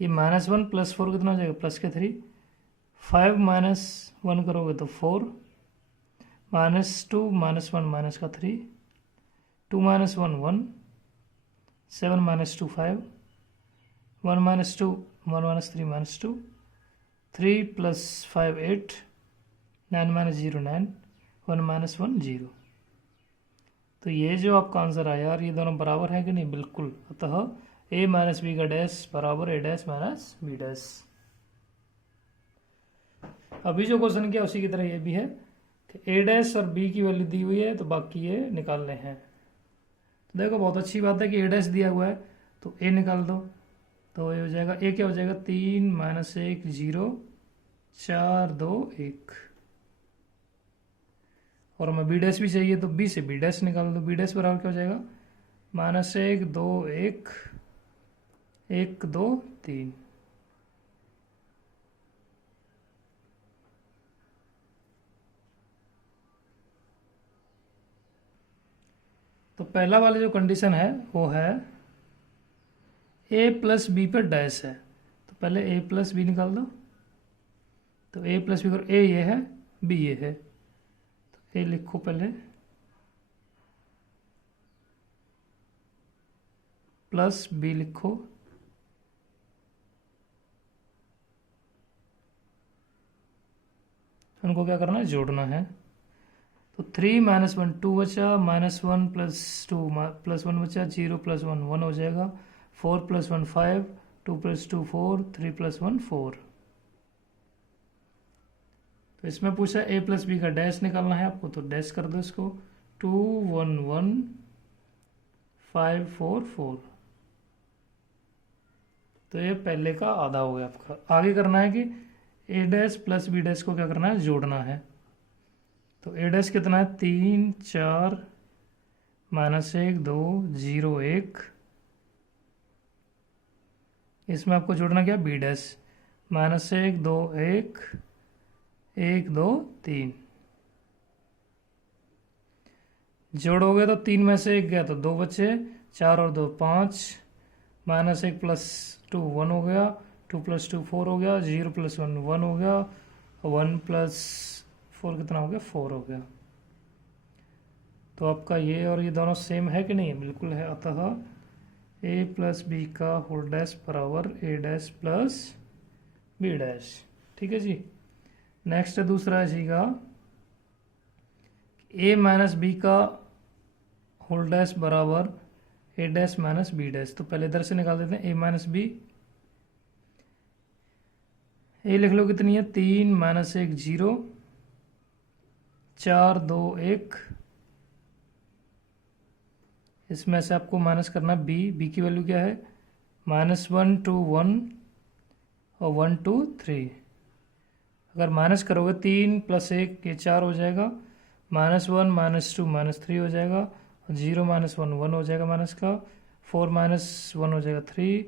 ये -1 +4 कितना हो जाएगा +3, 5 - 1 करोगे तो 4, -2 - 1 माइनस का 3, 2 - 1 1, 7 - 2 5, 1 - 2 1 - 3 -2, 3 + 5 8, 9 - 0 9, 1 - 1 0। तो ये जो आपका आंसर आया यार, ये दोनों बराबर है कि नहीं, बिल्कुल। अतः a माइनस बी का डैश बराबर a dash minus B dash. अभी जो क्वेश्चन किया उसी की तरह ये भी है कि a डैश और b की वैल्यू दी हुई है, तो बाकी ये निकालने हैं। तो देखो बहुत अच्छी बात है कि a डैश दिया हुआ है तो a निकाल दो, तो ये हो जाएगा a क्या हो जाएगा 3 - 1 0 4 2 1। और हमें बी डैश भी चाहिए तो बी से बी डैश निकाल दो, बी डैश बराबर क्या हो जाएगा -1 2 1 1 2 3। तो पहला वाला जो कंडीशन है वो है a प्लस बी पर डैश है, तो पहले a प्लस बी निकाल दो। तो a प्लस बी कर, a ये है b ये है, तो a लिखो पहले प्लस b लिखो, उनको क्या करना है, जोड़ना है। तो 3 - 1 2 बचा, -1 + 2 +1 बचा, 0 + 1 1 हो जाएगा, 4 + 1 5, 2 + 2 4, 3 + 1 4। तो इसमें पूछा a प्लस बी का डैश निकालना है आपको, तो डैश कर दो इसको, 2 1 1 5 4 4। तो ये पहले का आधा हो गया आपका। आगे करना है कि a dash plus B dash को क्या करना है, जोड़ना है। तो a डैश कितना है 3 4 -1 2 0 1। इसमें आपको जोड़ना क्या, बी डैश, -1 2 1 1 2 3। जोड़ोगे तो 3 में से 1 गया तो 2 बचे, 4 और 2 5, -1 + 2 1 हो गया, 2 + 2 4 हो गया, 0 + 1 1 हो गया, 1 + 4 कितना हो गया 4 हो गया। तो आपका ये और ये दोनों सेम है कि नहीं, बिल्कुल है। अतः a प्लस बी का होल डैश बराबर a dash plus B dash. ठीक है जी। नेक्स्ट दूसरा है जी का a माइनस बी का होल डैश बराबर A dash minus B dash. तो पहले इधर से निकाल देते हैं ए माइनस बी। ए लिख लो कितनी है 3 माइनस 1 0, 4 2 1। इसमें से आपको माइनस करना बी। बी की वैल्यू क्या है -1 2 1 और 1 2 3। अगर माइनस करोगे 3 + 1 ये 4 हो जाएगा, -1 -2 -3 हो जाएगा, 0 -1 1 हो जाएगा माइनस का, 4 -1 हो जाएगा 3,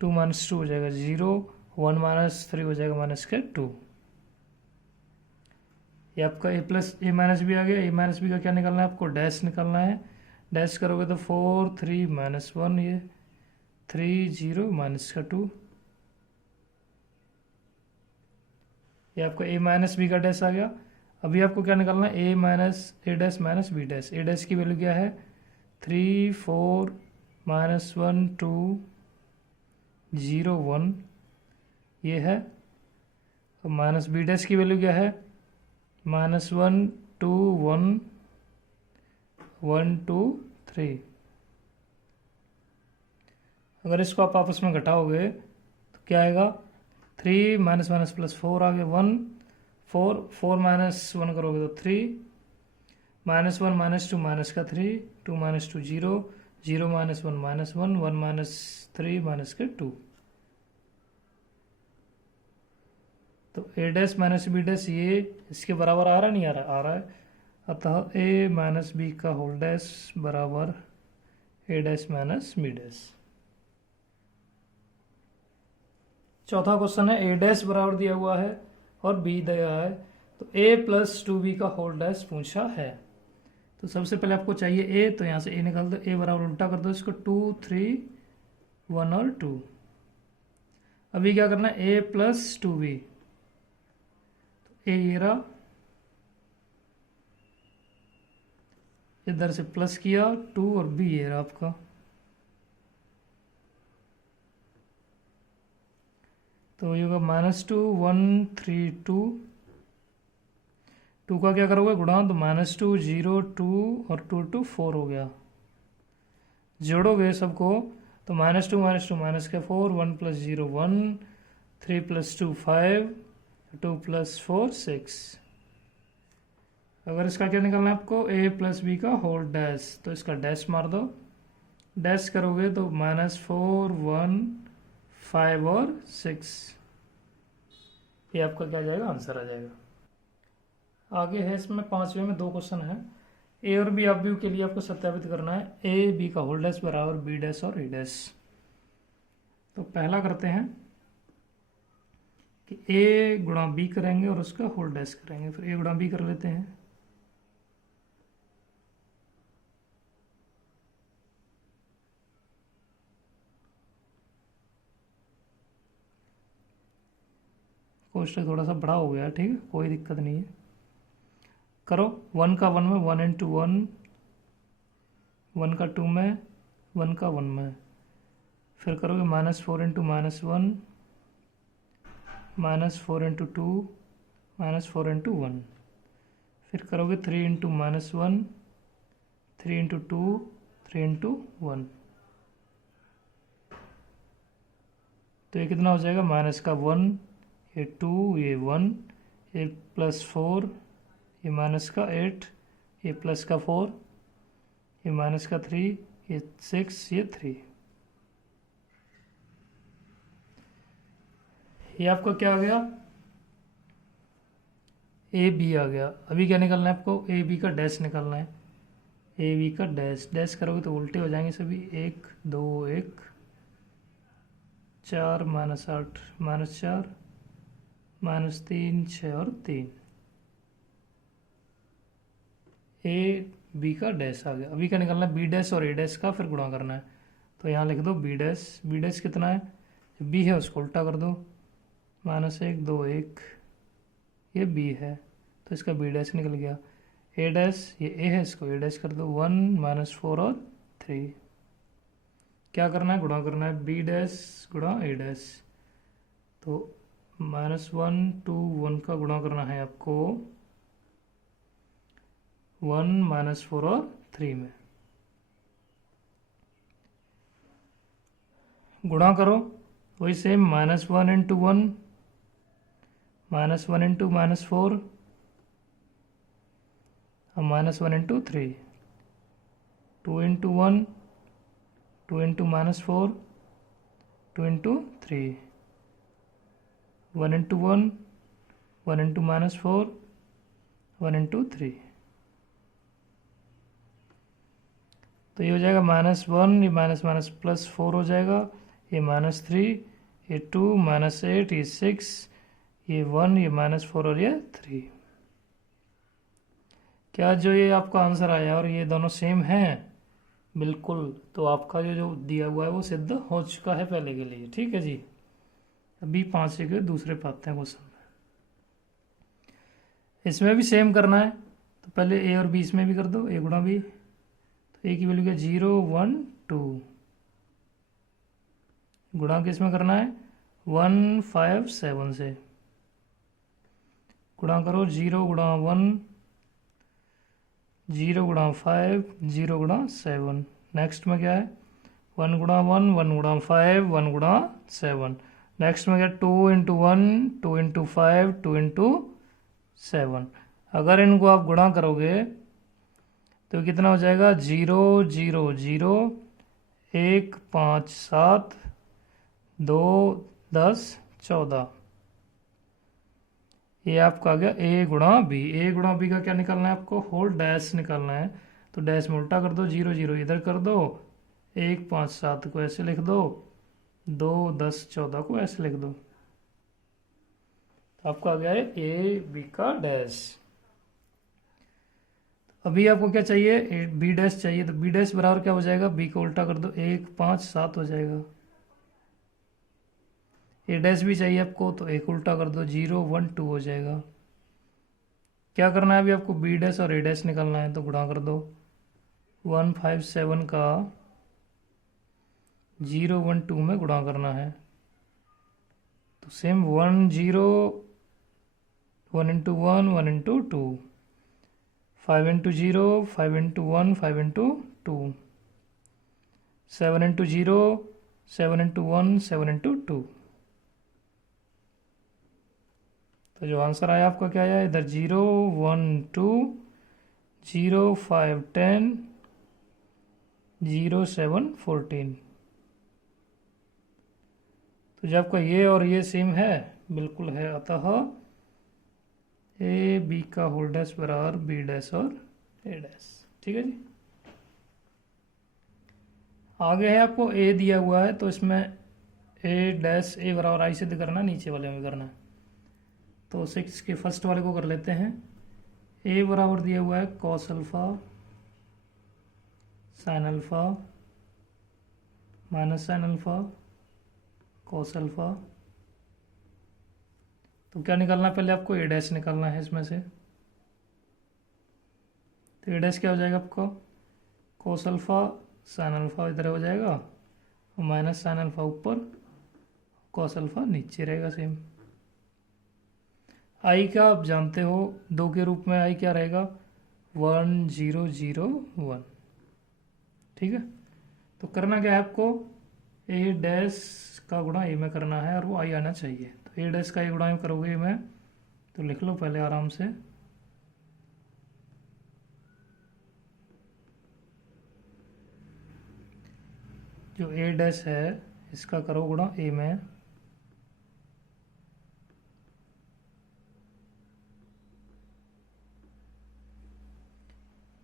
2 -2 हो जाएगा 0, 1 -3 हो जाएगा माइनस का 2। ये आपका ए प्लस ए माइनस बी आ गया। ए माइनस बी का क्या निकालना है आपको डैश निकालना है। डैश करोगे तो 4 3 -1 ये 3 0 माइनस का 2। ये आपका ए माइनस बी का डैश आ गया। अभी आपको क्या निकालना है ए डैश माइनस बी डैश। ए डैश की वैल्यू क्या है 3 4 -1 2 0 1 ये है। और माइनस बी डैश की वैल्यू क्या है -1 2 1 1 2 3। अगर इसको आप आपस में घटाओगे तो क्या आएगा 3 माइनस माइनस प्लस 4 आ गया 1 4 4 -1 करोगे तो 3 -1 -2 माइनस का 3 2 -2 0 0 -1 -1 1 -3 माइनस का 2। तो ए डैश माइनस बी डैश ये इसके बराबर आ रहा नहीं आ रहा, आ रहा है। अतः ए माइनस बी का होल डैश बराबर A dash minus B dash. चौथा क्वेश्चन है ए डैश बराबर दिया हुआ है और बी दिया है, तो ए प्लस 2b का होल डैश पूछा है। तो सबसे पहले आपको चाहिए ए, तो यहाँ से ए निकाल दो। ए बराबर उल्टा कर दो इसको 2 3 1 और 2। अभी क्या करना है ए प्लस 2b। ए ये रहा, इधर से प्लस किया 2 और बी ये रहा आपका। तो ये होगा -2 1 3 2। 2 का क्या करोगे गुणा, तो -2 0 2 और 2 2 4 हो गया। जोड़ोगे सबको तो -2 -2 माइनस का 4 1 + 0 1 3 + 2 5 2 + 4 6। अगर इसका क्या निकालना है आपको ए प्लस बी का होल डैश, तो इसका डैश मार दो। डैश करोगे तो -4 1 5 और 6। ये आपका क्या जाएगा आंसर आ जाएगा। आगे है इसमें 5वें में 2 क्वेश्चन है। ए और बी अपव्यू के लिए आपको सत्यापित करना है ए बी का होल डैश बराबर बी डैश और ए डैश। तो पहला करते हैं कि ए गुणा बी करेंगे और उसका होल डैश करेंगे। फिर ए गुणा बी कर लेते हैं। कोष्टक थोड़ा सा बड़ा हो गया, ठीक है, कोई दिक्कत नहीं है। करो 1 का 1 में 1 × 1, 1 का 2 में 1 का 1 में। फिर करोगे -4 × -1 -4 × 2 -4 × 1। फिर करोगे 3 × -1 3 × 2 3 × 1। तो ये कितना हो जाएगा -1 ये 2 ये 1 ये +4 ये -8 ये +4 ये -3 ये 6 ये 3। ये आपका क्या आ गया ए बी आ गया। अभी क्या निकालना है आपको ए बी का डैश निकालना है। ए बी का डैश, डैश करोगे तो उल्टे हो जाएंगे सभी। 1 2 1 4 -8 -4 -3 6 और 3। ए बी का डैश आ गया। अभी क्या निकालना है बी डैश और ए डैश का फिर गुणा करना है। तो यहाँ लिख दो बी डैश। बी डैश कितना है, बी है उसको उल्टा कर दो, -1 2 1 ये बी है तो इसका बी डैश निकल गया। ए डैश ये ए है, इसको ए डैश कर दो 1 -4 और 3। क्या करना है गुणा करना है बी डैश गुणा ए डैश। तो -1 2 1 का गुणा करना है आपको 1 -4 और 3 में। गुणा करो, वही सेम -1 इंटू 1, -1 इंटू -4 और -1 into 3, 2 into 1, 2 into -4, 2 into 3, 1 into 1, 1 into -4, 1 into 3। तो ये हो जाएगा -1, ये माइनस प्लस 4 हो जाएगा, ये -3, ये 2, -8, ये 6, ये 1, ये -4 और ये 3। क्या जो ये आपका आंसर आया और ये दोनों सेम हैं? बिल्कुल। तो आपका जो दिया हुआ है वो सिद्ध हो चुका है पहले के लिए। ठीक है जी। अभी 5 के दूसरे पे आते हैं क्वेश्चन में। इसमें भी सेम करना है, तो पहले ए और बी इसमें भी कर दो, ए गुणा बी। तो ए की वैल्यू क्या, 0 1 2, गुणा किस में करना है, 1 5 7 से। गुणा करो 0 गुणा 1, 0 गुणा 5, 0 गुणा 7। नेक्स्ट में क्या है, 1 गुणा 1, 1 गुणा 5, 1 गुणा 7। नेक्स्ट में क्या, 2 इंटू 1, 2 इंटू 5, 2 इंटू 7। अगर इनको आप गुणा करोगे तो कितना हो जाएगा, 0 0 0, 1 5 7, 2 10 14। ये आपका आ गया ए गुणा बी। ए गुणा बी का क्या निकालना है आपको, होल डैश निकालना है। तो डैश में उल्टा कर दो, 0 0 इधर कर दो, 1 5 7 को ऐसे लिख दो, 2 10 14 को ऐसे लिख दो। तो आपका आ गया है ए बी का डैश। अभी आपको क्या चाहिए, बी डैश चाहिए। तो बी डैश बराबर क्या हो जाएगा, बी को उल्टा कर दो, 1 5 7 हो जाएगा। ए डैश भी चाहिए आपको, तो एक उल्टा कर दो, 0 1 2 हो जाएगा। क्या करना है अभी आपको, बी डैश और ए डैश निकालना है। तो गुणा कर दो, 1 5 7 का 0 1 2 में गुणा करना है। तो same 1 0, 1 into 1, 1 into 2, 5 into 0, 5 into 1, 5 into 2, 7 into 0, 7 into 1, 7 into 2। तो जो आंसर आया आपका क्या आया, इधर 0 1 2, 0 5 10, 0 7 14। तो जब आपका ये और ये सेम है, बिल्कुल है, अतः ए बी का होल डैश बराबर बी डैश और ए डैश। ठीक है जी। आगे है आपको ए दिया हुआ है, तो इसमें ए डैश ए बराबर आई सिद्ध करना, नीचे वाले में करना है। तो 6 के फर्स्ट वाले को कर लेते हैं। ए बराबर दिया हुआ है cos alpha sine alpha minus sign alpha cos alpha. तो क्या निकालना है, पहले आपको ए डैश निकालना है इसमें से। तो ए डैश क्या हो जाएगा आपको, कॉस अल्फा साइन अल्फा इधर हो जाएगा, और माइनस साइन अल्फा ऊपर, कॉस अल्फा नीचे रहेगा सेम। आई का आप जानते हो 2 के रूप में आई क्या रहेगा, 1 0 0 1। ठीक है। तो करना क्या है आपको, ए डैश का गुणा ए में करना है और वो आई आना चाहिए। तो ए डैश का ए गुणा करोगे में, तो लिख लो पहले आराम से, जो ए डैश है इसका करो गुणा ए में।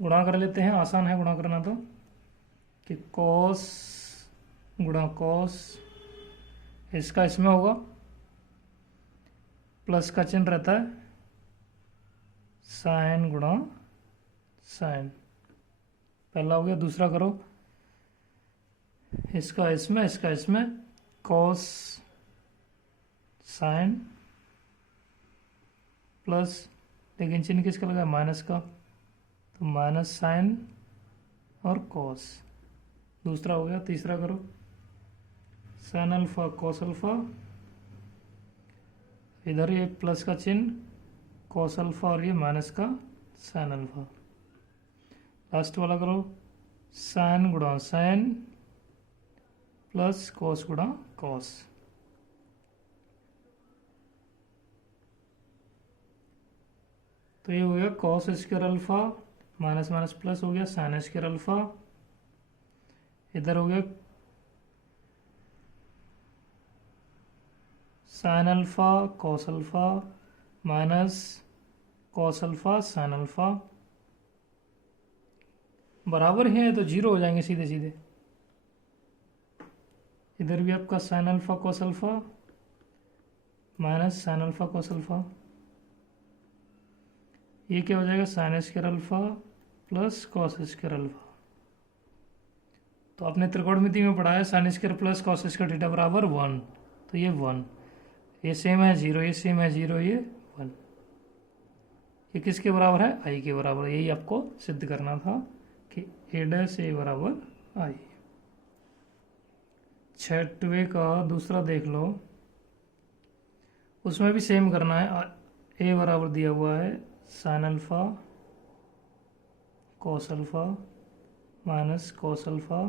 गुणा कर लेते हैं, आसान है गुणा करना। तो कि कॉस गुणा कॉस, इसका इसमें होगा, प्लस का चिन्ह रहता है, साइन गुणा साइन, पहला हो गया। दूसरा करो, इसका इसमें, इसका इसमें, कॉस साइन प्लस, लेकिन चिन्ह किसका लगा, माइनस का, तो माइनस साइन और कॉस। दूसरा हो गया। तीसरा करो, साइन अल्फा कॉस अल्फा, इधर ये प्लस का चिन्ह, कॉस अल्फा और ये माइनस का साइन अल्फा। लास्ट वाला करो, साइन गुणा साइन प्लस कॉस गुणा कॉस। तो ये हो गया cos square alpha minus minus plus हो गया साइन स्क्वायर अल्फा, इधर हो गया sign alpha cos alpha minus cos alpha sine alpha, बराबर है तो जीरो हो जाएंगे सीधे सीधे। इधर भी आपका sign alpha cos alpha minus sign alpha cos alpha, ये क्या हो जाएगा sign square alpha plus cos square alpha. तो आपने त्रिकोणमिति में पढ़ा है sine square plus cos square theta बराबर 1, तो ये 1, ये सेम है 0, ये सेम है 0, ये 1, ये किसके बराबर है आई के बराबर। यही आपको सिद्ध करना था कि ए डैश ए बराबर आई। छठवें का दूसरा देख लो, उसमें भी सेम करना है। ए बराबर दिया हुआ है sign alpha cos alpha minus cos alpha,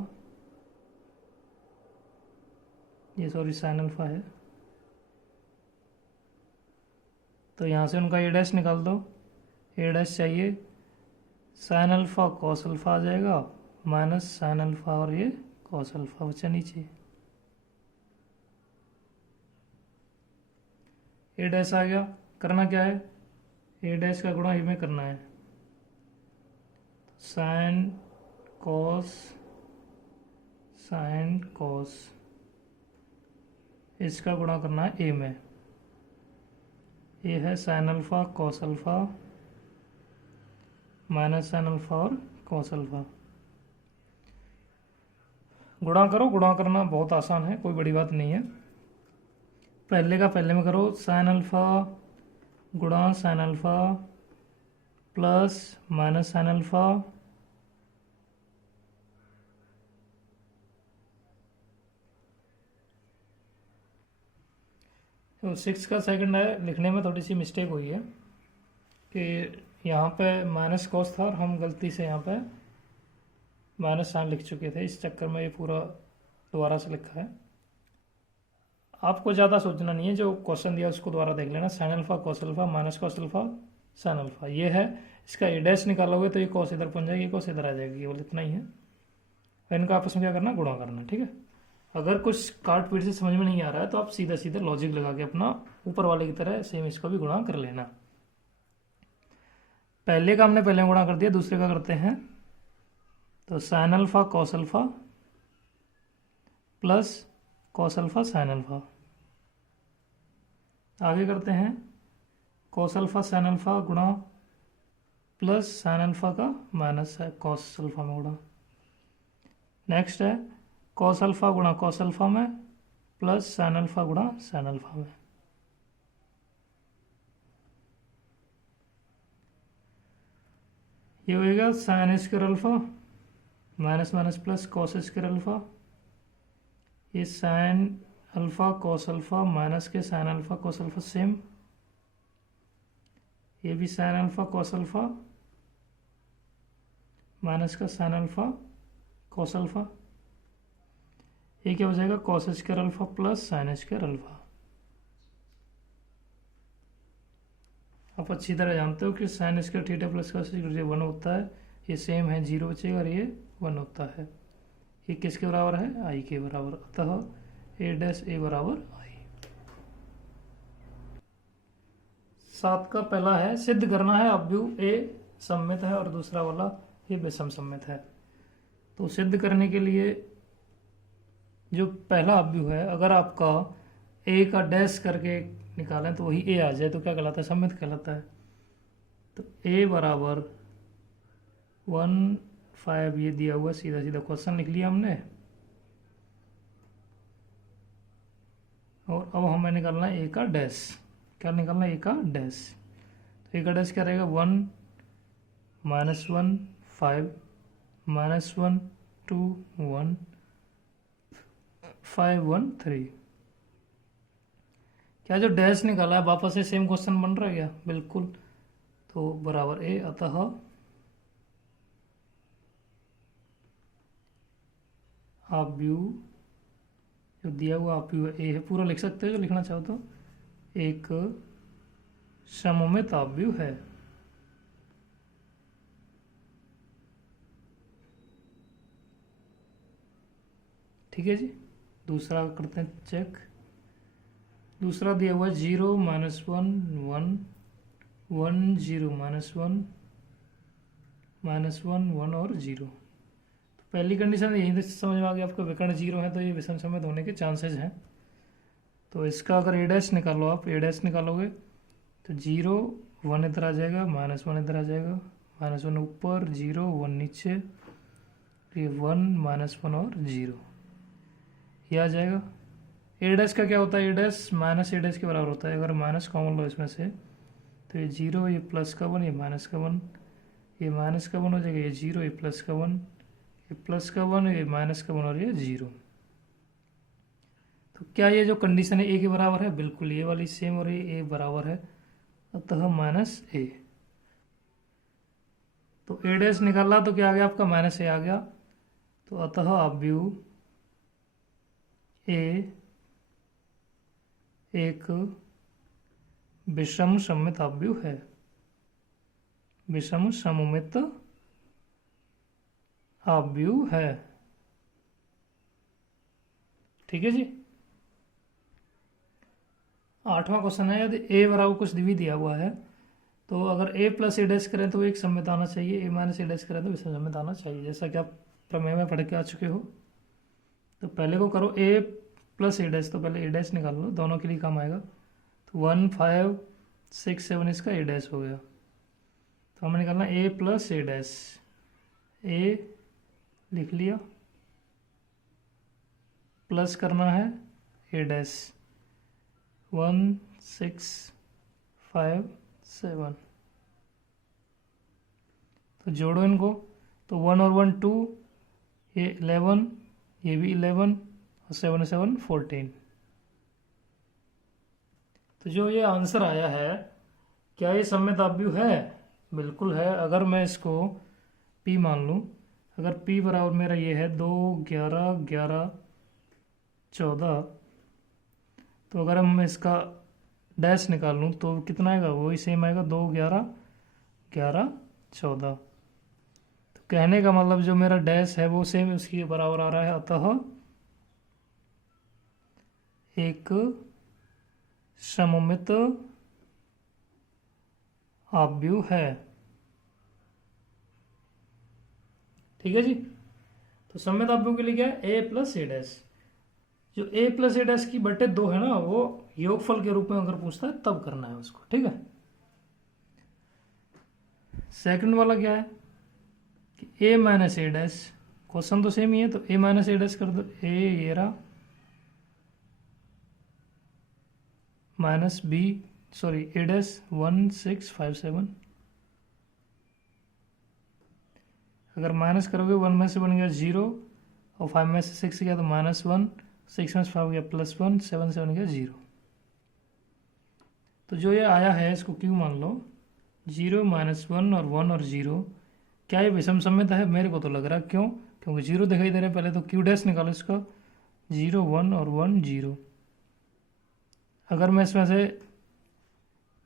ये सॉरी साइन अल्फा है, तो यहाँ से उनका ए डैश निकाल दो। ए डैश चाहिए साइन अल्फा कॉस अल्फा आ जाएगा माइनस साइन अल्फा और ये कॉस अल्फा बचा नीचे। ए डैश आ गया, करना क्या है ए डैश का गुणा ए में करना है, साइन कॉस इसका गुणा करना है ए में। ये है sign alpha cos alpha minus sine alpha और कॉस अल्फा। गुणा करो, गुणा करना बहुत आसान है, कोई बड़ी बात नहीं है। पहले का पहले में करो, साइन अल्फा गुणा sine alpha plus minus sine alpha तो 6 का सेकंड है, लिखने में थोड़ी सी मिस्टेक हुई है कि यहाँ पे माइनस कॉस था और हम गलती से यहाँ पे माइनस साइन लिख चुके थे, इस चक्कर में ये पूरा दोबारा से लिखा है। आपको ज़्यादा सोचना नहीं है, जो क्वेश्चन दिया उसको दोबारा देख लेना। Sign alpha cos alpha minus cos alpha sine alpha ये है, इसका ए डैश निकालोगे तो ये कॉस इधर पहुँच जाएगी, कॉस इधर आ जाएगी, केवल इतना ही है। इनका आपस में क्या करना, गुणा करना, ठीक है। अगर कुछ काट पीट से समझ में नहीं आ रहा है तो आप सीधा सीधा लॉजिक लगा के अपना ऊपर वाले की तरह सेम इसको भी गुणा कर लेना। पहले का हमने पहले गुणा कर दिया, दूसरे का करते हैं। तो sine alpha cos alpha plus cos alpha sine alpha, आगे करते हैं कॉस अल्फा साइन अल्फा गुणा प्लस साइन अल्फा का माइनस है कॉस अल्फा में गुणा। नेक्स्ट है कॉस अल्फा गुणा कॉस अल्फा में प्लस साइन अल्फा गुणा साइन अल्फा में। ये होएगा sine square alpha minus minus plus cos square alpha, ये sine alpha cos alpha minus के sine alpha cos alpha same, ये भी sign alpha cos alpha minus का साइन अल्फा कॉस अल्फा, ये क्या हो जाएगा cos square alpha plus sign square alpha. आप अच्छी तरह जानते हो कि sine square theta plus cos square 1 होता है, ये सेम है 0 बचेगा और ये 1 होता है। ये किसके बराबर है आई के बराबर, अतः ए डैश ए बराबर आई। 7 का पहला है सिद्ध करना है अव्यु ए सममित है और दूसरा वाला ये विषम सममित है। तो सिद्ध करने के लिए जो पहला अव्यु है, अगर आपका ए का डैश करके निकालें तो वही ए आ जाए तो क्या कहलाता है, सममित कहलाता है। तो ए बराबर 1 5 ये दिया हुआ, सीधा सीधा क्वेश्चन लिख लिया हमने। और अब हमें निकालना है ए का डैश, क्या निकालना है ए का डैश। तो ए का डैश क्या रहेगा 1 -1 5 -1 2 1 5 1 3। क्या जो डैश निकाला है वापस से सेम क्वेश्चन बन रहा है क्या, बिल्कुल। तो बराबर ए, अतः अव्यु जो दिया हुआ आव्यूह ए है, पूरा लिख सकते हो जो लिखना चाहो तो, एक सममित आव्यूह है। ठीक है जी। दूसरा करते हैं चेक। दूसरा दिया हुआ 0 -1 1 1 0 -1 -1 1 और 0। तो पहली कंडीशन यही समझ में आ गया आपको, विकर्ण 0 है तो ये विषम समित होने के चांसेस हैं। तो इसका अगर ए डैश निकालो, आप ए डैश निकालोगे तो 0 1 इधर आ जाएगा, -1 इधर आ जाएगा, -1 ऊपर 0 1 नीचे, ये 1 -1 और 0 ये आ जाएगा। ए डैश का क्या होता है, ए डैश माइनस ए डैश के बराबर होता है। अगर माइनस कॉमन लो इसमें से तो ये 0, ये प्लस का 1, ये माइनस का 1, ये माइनस का 1 हो जाएगा, ये 0, ये प्लस का 1, ये प्लस का 1, ये माइनस का 1 और ये 0। तो क्या ये जो कंडीशन है ए के बराबर है, बिल्कुल ये वाली सेम, और ये ए बराबर है, अतः माइनस ए। तो ए डैश निकाला तो क्या आ गया आपका, माइनस ए आ गया। तो अतः आव्यूह ए एक विषम सममित आव्यूह है, विषम सममित आव्यूह है। ठीक है जी। 8वां क्वेश्चन है, यदि ए बराबर कुछ भी दिया हुआ है तो अगर ए प्लस ए डैश करें तो एक सममित आना चाहिए, ए माइनस ए डैश करें तो विषम सममित आना चाहिए, जैसा कि आप प्रमेय में पढ़ के आ चुके हो। तो पहले को करो ए प्लस ए डैश, तो पहले ए डैश निकाल लो, दोनों के लिए काम आएगा। तो 1 5 6 7 इसका ए डैश हो गया। तो हमें निकालना ए प्लस ए डैश, ए लिख लिया, प्लस करना है ए डैश 1 6 5 7। तो जोड़ो इनको, तो 1 और 1 2, ये 11, ये भी 11 और 7 7 14। तो जो ये आंसर आया है, क्या ये सममित आव्यूह है? बिल्कुल है। अगर मैं इसको P मान लूँ, अगर P बराबर मेरा ये है 2 11 11 14, तो अगर हम इसका डैश निकाल लूँ तो कितना आएगा, वही सेम आएगा 2 11 11 14। तो कहने का मतलब जो मेरा डैश है वो सेम उसके बराबर आ रहा है, अतः एक सममित आव्यूह है। ठीक है जी। तो सममित आव्यूह के लिए क्या है, ए प्लस ए डैश। जो ए प्लस ए डैश की बटे 2 है ना, वो योगफल के रूप में अगर पूछता है तब करना है उसको। ठीक है। सेकंड वाला क्या है कि ए माइनस ए डैश, क्वेश्चन तो सेम ही है, तो ए माइनस ए डैश कर दो, ए ये रहा माइनस बी सॉरी ए डैश 1 6 5 7। अगर माइनस करोगे 1 में से बन गया 0 और 5 में से 6 गया तो -1, 6 में से 5 गया +1, 7 से बन गया 0। तो जो ये आया है इसको क्यों मान लो, 0 -1 और 1 और 0, क्या ये विषम सममित है? मेरे को तो लग रहा है। क्यों? क्योंकि 0 दिखाई दे रहा है। पहले तो क्यू डैश निकालो इसका, 0 1 और 1 0। अगर मैं इसमें से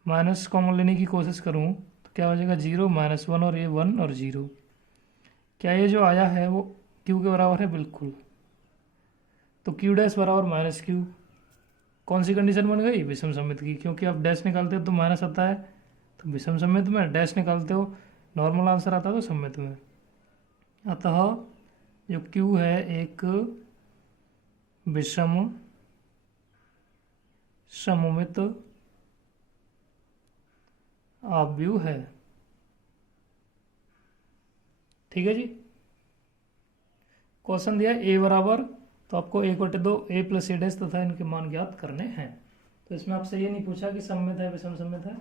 माइनस कॉमन लेने की कोशिश करूं तो क्या हो जाएगा, 0 -1 और ये 1 और 0। क्या ये जो आया है वो क्यू के बराबर है? बिल्कुल। तो क्यू डैश बराबर माइनस क्यू, कौन सी कंडीशन बन गई, विषम सममित की। क्योंकि आप डैश निकालते हो तो माइनस आता है तो विषम सममित में, डैश निकालते हो नॉर्मल आंसर आता है तो सममित में। अतः जो क्यू है एक विषम सममित आव्यूह है। ठीक है जी। क्वेश्चन दिया ए बराबर, तो आपको 1/2 ए प्लस ए डैश तथा इनके मान ज्ञात करने हैं। तो इसमें आपसे ये नहीं पूछा कि सममित है विषम सममित है।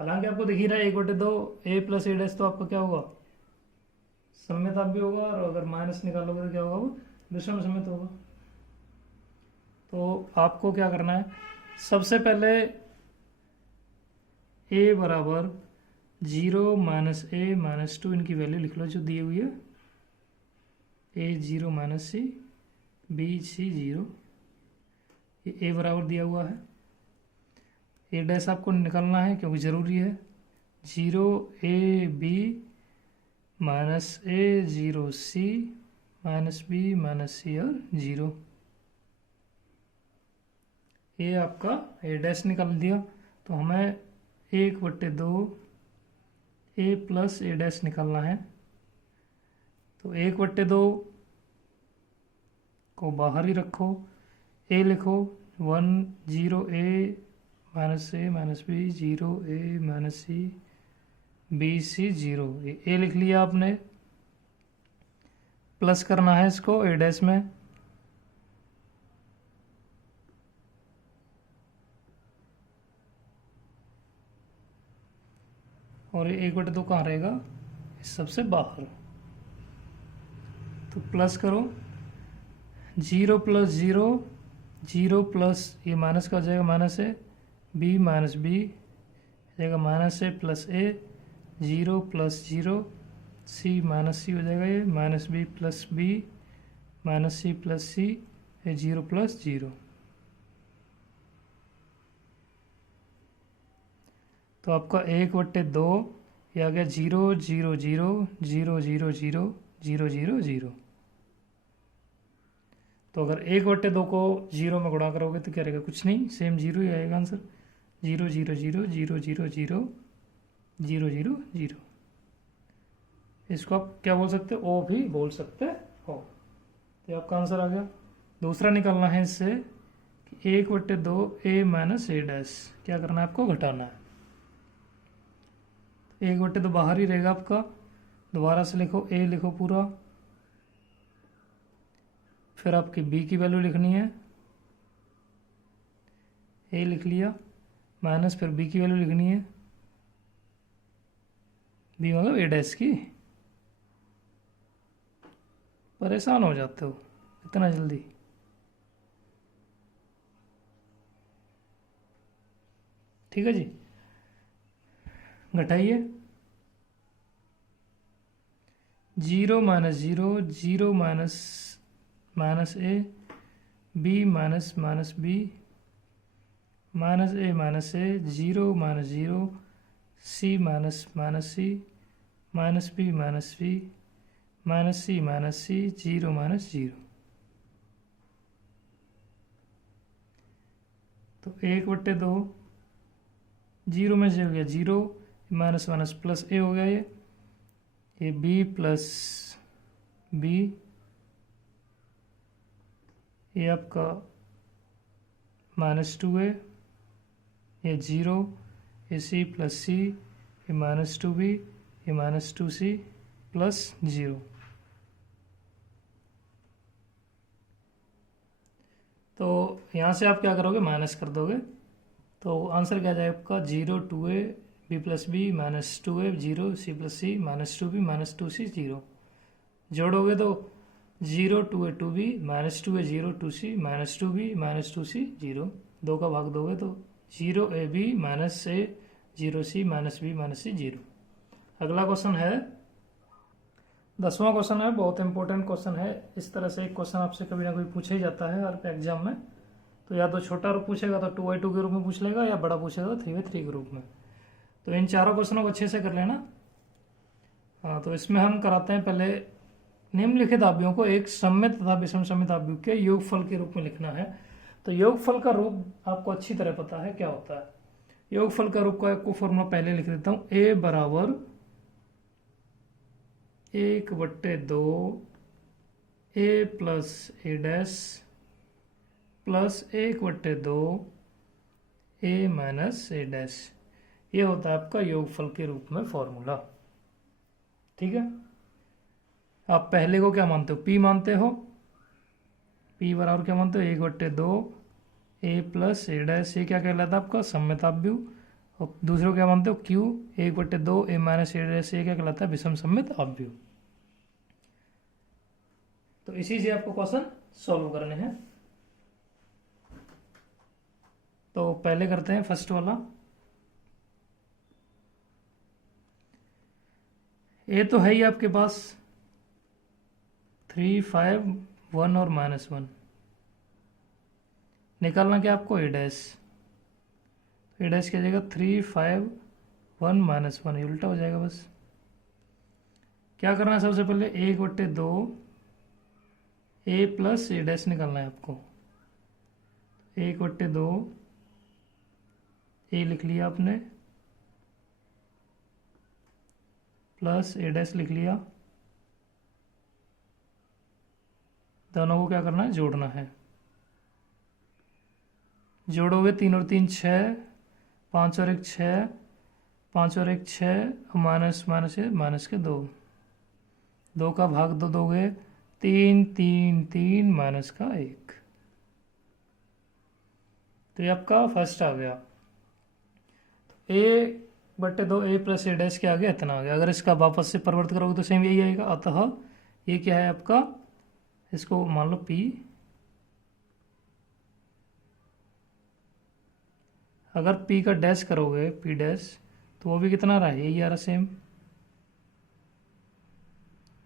हालांकि आपको दिख ही रहा है 1/2 ए प्लस ए डैश, तो आपका क्या होगा, सममित आव्यूह होगा। और अगर माइनस निकालोगे तो क्या होगा, वो विषम सममित होगा। तो आपको क्या करना है, सबसे पहले ए बराबर 0 -a -2 इनकी वैल्यू लिख लो जो दी हुई है। a 0 -c b c 0 ये ए बराबर दिया हुआ है, ए डैश आपको निकालना है क्योंकि ज़रूरी है। 0 A B minus A 0 C minus B minus C और 0, ये आपका ए डैश निकाल दिया। तो हमें 1/2 ए प्लस ए डैश निकालना है। तो 1/2 को बाहर ही रखो, ए लिखो 1 0 ए minus A minus B 0 A minus C B C 0, ए लिख लिया आपने। प्लस करना है इसको ए डैश में, और ये 1/2 कहाँ रहेगा, इस सबसे बाहर। तो प्लस करो, 0 प्लस 0 0 प्लस ये माइनस का हो जाएगा minus A, B minus B हो जाएगा minus A plus A, 0 plus 0 C minus C हो जाएगा ये minus B plus B minus C plus C, ये 0 प्लस 0। तो आपका 1/2 ये आ गया 0 0 0 0 0 0 0 0 0। तो अगर 1/2 को 0 में गुणा करोगे तो क्या रहेगा, कुछ नहीं, सेम 0 ही आएगा आंसर। 0 0 0 0 0 0 0 0 0। इसको आप क्या बोल सकते हो, ओ भी बोल सकते हो। तो आपका आंसर आ गया। दूसरा निकालना है इससे कि 1/2 ए माइनस ए डैश, क्या करना है आपको, घटाना है। 1/2 बाहर ही रहेगा आपका, दोबारा से लिखो, ए लिखो पूरा, फिर आपकी बी की वैल्यू लिखनी है, ए लिख लिया, माइनस फिर बी की वैल्यू लिखनी है, बी मतलब ए डैश की। परेशान हो जाते हो इतना जल्दी। ठीक है जी, घटाइए। 0 minus 0 0 minus minus A, B minus minus B minus A minus A, 0 minus 0 C minus minus C minus B minus B minus C minus C, 0 minus 0। तो 1/2 0 में से हो गया 0, माइनस माइनस प्लस ए हो गया, ये बी प्लस बी, ये आपका -2 है, ये 0, ये सी प्लस सी, ये -2b, ये -2c प्लस 0। तो यहाँ से आप क्या करोगे, माइनस कर दोगे। तो आंसर क्या जाएगा आपका, 0 2a B plus B -2a 0 C plus C -2b -2c 0। जोड़ोगे तो 0 2a 2b -2a 0 2c -2b -2c 0। 2 का भाग दोगे तो 0 a b minus A 0 c minus B minus C 0। अगला क्वेश्चन है 10वां क्वेश्चन है, बहुत इंपॉर्टेंट क्वेश्चन है। इस तरह से एक क्वेश्चन आपसे कभी ना कभी पूछा ही जाता है हर एग्जाम में। तो या तो छोटा पूछेगा तो 2x2 के रूप में पूछ लेगा, या बड़ा पूछेगा तो 3x3 के रूप में। तो इन चारों क्वेश्चनों को अच्छे से कर लेना। हाँ, तो इसमें हम कराते हैं पहले निम्नलिखित आव्यूहों को एक सममित तथा विषम सममित आव्यूह के योगफल के रूप में लिखना है। तो योगफल का रूप आपको अच्छी तरह पता है क्या होता है। योगफल का रूप को फॉर्मूला पहले लिख देता हूं, a बराबर 1/2 ए प्लस ए डैश प्लस 1/2 ए माइनस ए डैश। ये होता है आपका योगफल के रूप में फॉर्मूला। ठीक है, आप पहले को क्या मानते हो, p मानते हो। p बराबर क्या मानते हो, 1/2 ए प्लस ए डैश, ये क्या कहलाता है आपका सममित आव्यूह। और दूसरे को क्या मानते हो, q 1/2 ए माइनस ए डैश, ये क्या कहलाता है विषम सममित आव्यूह। तो इसी से आपको क्वेश्चन सॉल्व करने हैं। तो पहले करते हैं फर्स्ट वाला। ए तो है ही आपके पास 3 5 1 और -1। निकालना क्या आपको, ए डैश। ए डैश की जगह 3 5 1 -1, ये उल्टा हो जाएगा। बस क्या करना है, सबसे पहले 1/2 ए प्लस ए डैश निकालना है आपको। 1/2 ए लिख लिया आपने, प्लस ए डैश लिख लिया। दोनों को क्या करना है, जोड़ना है। जोड़ोगे 3 और 3 6, 5 और 1 6, 5 और 1 6, माइनस माइनस है माइनस के 2, 2 का भाग 2 दोगे 3 3 3 माइनस का 1। तो ये आपका फर्स्ट आ गया। a/2 ए प्लस ए डैश के आगे इतना आ गया। अगर इसका वापस से परिवर्त करोगे तो सेम यही आएगा। अतः ये क्या है आपका, इसको मान लो p। अगर p का डैश करोगे, p डैश, तो वो भी कितना रहा है, यही आ रहा सेम।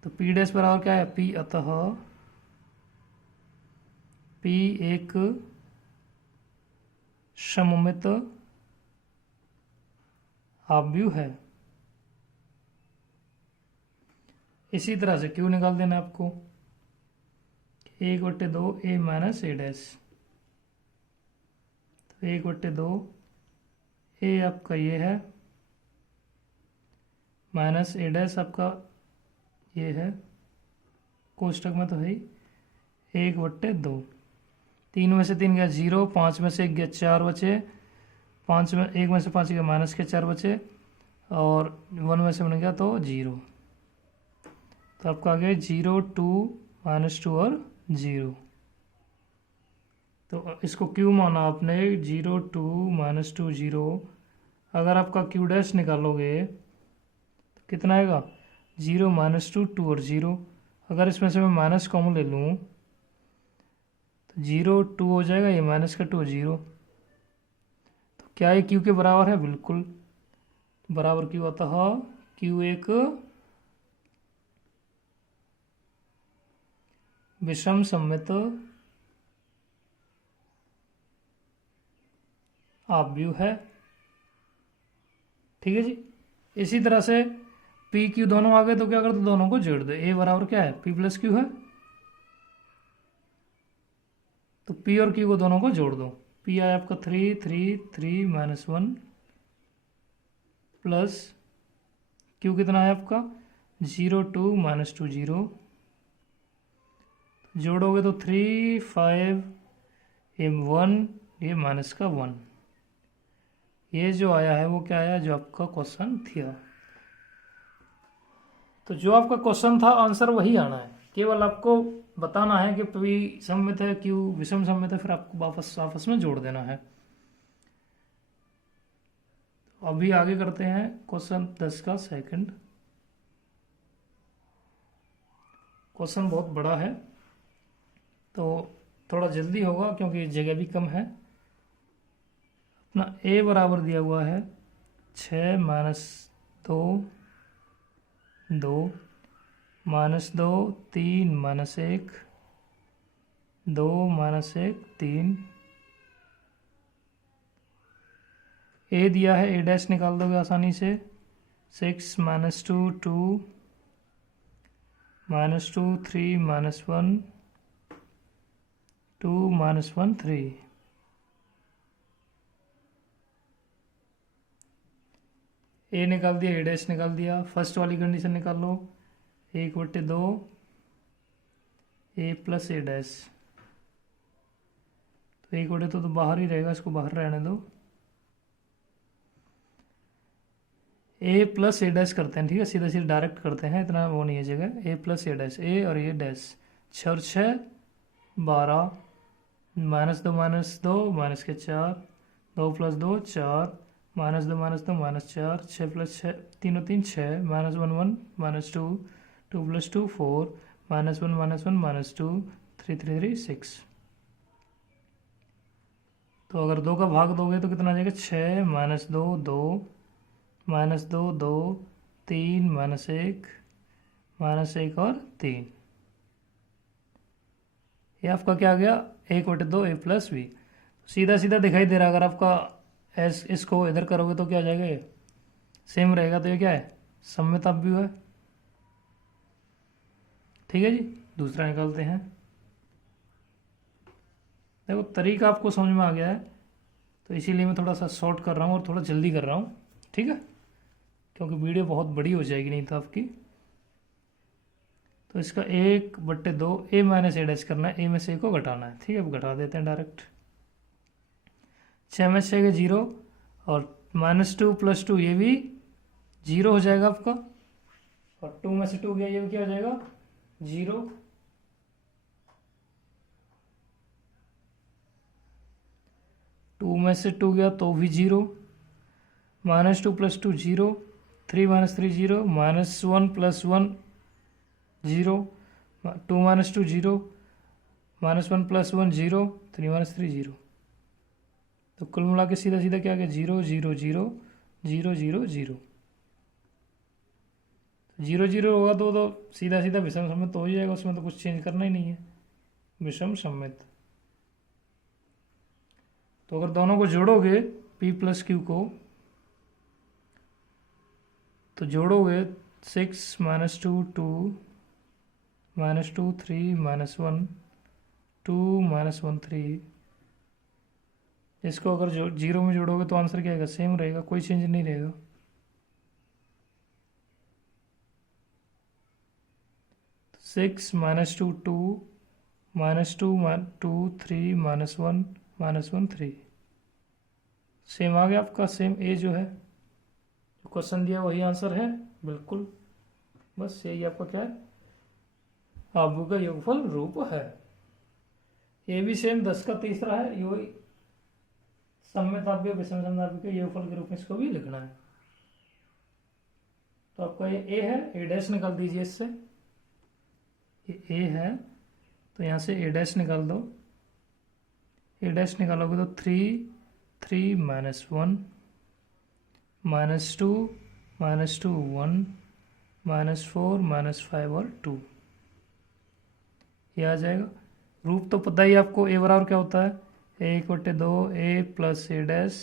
तो p डैश बराबर क्या है, p। अतः p एक सममित आव्यूह है। इसी तरह से q निकाल देना आपको, 1/2 ए माइनस ए डैश। तो 1/2 ए आपका ये है, माइनस ए डैश आपका ये है, कोष्टक में तो है ही। 1/2, 3 में से 3 गया 0, 5 में से 1 गया 4 बचे, 5 में 1 में से 5 गया माइनस के 4 बचे, और 1 में से बन गया तो 0। तो आपका आ गया 0 2 -2 और 0। तो इसको क्यू माना आपने, 0 2 -2 0। अगर आपका क्यू डैश निकालोगे तो कितना आएगा, 0 -2 2 और 0। अगर इसमें से मैं माइनस कॉमन ले लूँ तो 0 2 हो जाएगा, ये माइनस का 2 0। तो क्या ये क्यू के बराबर है, बिल्कुल बराबर क्यू। अतः क्यू एक विषम सममित आव्यूह है। ठीक है जी। इसी तरह से पी क्यू दोनों आ गए तो क्या करते, दोनों को जोड़ दो। ए बराबर क्या है, पी प्लस क्यू है, तो पी और क्यू को दोनों को जोड़ दो। पी आया आपका 3 3 3 -1 प्लस क्यू कितना है आपका 0 2 -2 0। जोड़ोगे तो 3 5 1, ये माइनस का 1। ये जो आया है वो क्या आया, जो आपका क्वेश्चन था। तो जो आपका क्वेश्चन था आंसर वही आना है, केवल आपको बताना है कि पी सममित है, क्यू विषम सममित है, फिर आपको वापस आपस में जोड़ देना है। अभी आगे करते हैं क्वेश्चन 10 का सेकंड। क्वेश्चन बहुत बड़ा है तो थोड़ा जल्दी होगा क्योंकि जगह भी कम है। अपना a बराबर दिया हुआ है 6 -2 2 -2 3 -1 2 -1 3। a दिया है, a डैश निकाल दोगे आसानी से। 6 -2 2 -2 3 -1 2 -1 3। ए निकाल दिया, ए डैश निकाल दिया। फर्स्ट वाली कंडीशन निकाल लो, 1/2 ए प्लस ए डैश। तो 1/2 तो बाहर ही रहेगा, इसको बाहर रहने दो। ए प्लस ए डैश करते हैं, ठीक है, सीधा सीधा डायरेक्ट करते हैं, इतना वो नहीं है जगह। ए प्लस ए डैश, ए और ए डैश, 6 और 6 12 -2 -2 माइनस के 4 2 + 2 4 -2 -2 -4 6 + 6 3 और 3 6 -1 1 -2 2 + 2 4 -1 -1 -2 3 3 3 6। तो अगर 2 का भाग दोगे तो कितना आ जाएगा, 6 -2 2 -2 2 3 -1 -1 और 3। ये आपका क्या आ गया, 1/2 a प्लस बी। सीधा सीधा दिखाई दे रहा, अगर आपका एस इसको इधर करोगे तो क्या हो जाएगा, ये सेम रहेगा, तो ये क्या है, सममित अवयव है। ठीक है जी, दूसरा निकालते हैं। देखो तरीका आपको समझ में आ गया है, तो इसीलिए मैं थोड़ा सा शॉर्ट कर रहा हूँ और थोड़ा जल्दी कर रहा हूँ, ठीक है, क्योंकि वीडियो बहुत बड़ी हो जाएगी नहीं तो आपकी। तो इसका 1/2 a माइनस ए डैश करना है, ए में से ए को घटाना है। ठीक है, अब घटा देते हैं डायरेक्ट। 6 में से 6 0, और -2 + 2 ये भी 0 हो जाएगा आपका, और 2 में से 2 गया, ये भी क्या हो जाएगा, 0। 2 में से 2 गया तो भी 0, -2 + 2 0, 3 - 3 0, -1 + 1 0, 2 - 2 0, -1 + 1 0, 3 - 3 0। तो कुल मिला के सीधा सीधा क्या आ गया, 0 0 0 0 0 0। 0 0 होगा तो सीधा सीधा विषम सम्मित हो ही जाएगा, उसमें तो कुछ चेंज करना ही नहीं है, विषम सम्मित। तो अगर दोनों को जोड़ोगे p + q को, तो जोड़ोगे 6 - 2 2 -2 3 -1 2 -1 3। इसको अगर 0 में जोड़ोगे तो आंसर क्या आएगा, सेम रहेगा, कोई चेंज नहीं रहेगा। तो 6 - 2 2 -2 2 3 -1 -1 3, सेम आ गया आपका, सेम ए जो है, जो क्वेश्चन दिया वही आंसर है बिल्कुल। बस यही आपका क्या है, अवयव का योगफल रूप है। ये भी सेम 10 का तीसरा है, ये सम्मित अवयव विषम सम्मित अवयव के योगफल के रूप में इसको भी लिखना है। तो आपका ये ए है, ए डैश निकाल दीजिए इससे, ये ए है तो यहाँ से ए डैश निकाल दो। ए डैश निकालोगे तो 3 3 - 1 -2 -2 1 -4 -5 और 2, ये आ जाएगा। रूप तो पता ही आपको, ए बराबर क्या होता है, 1/2 a + a dash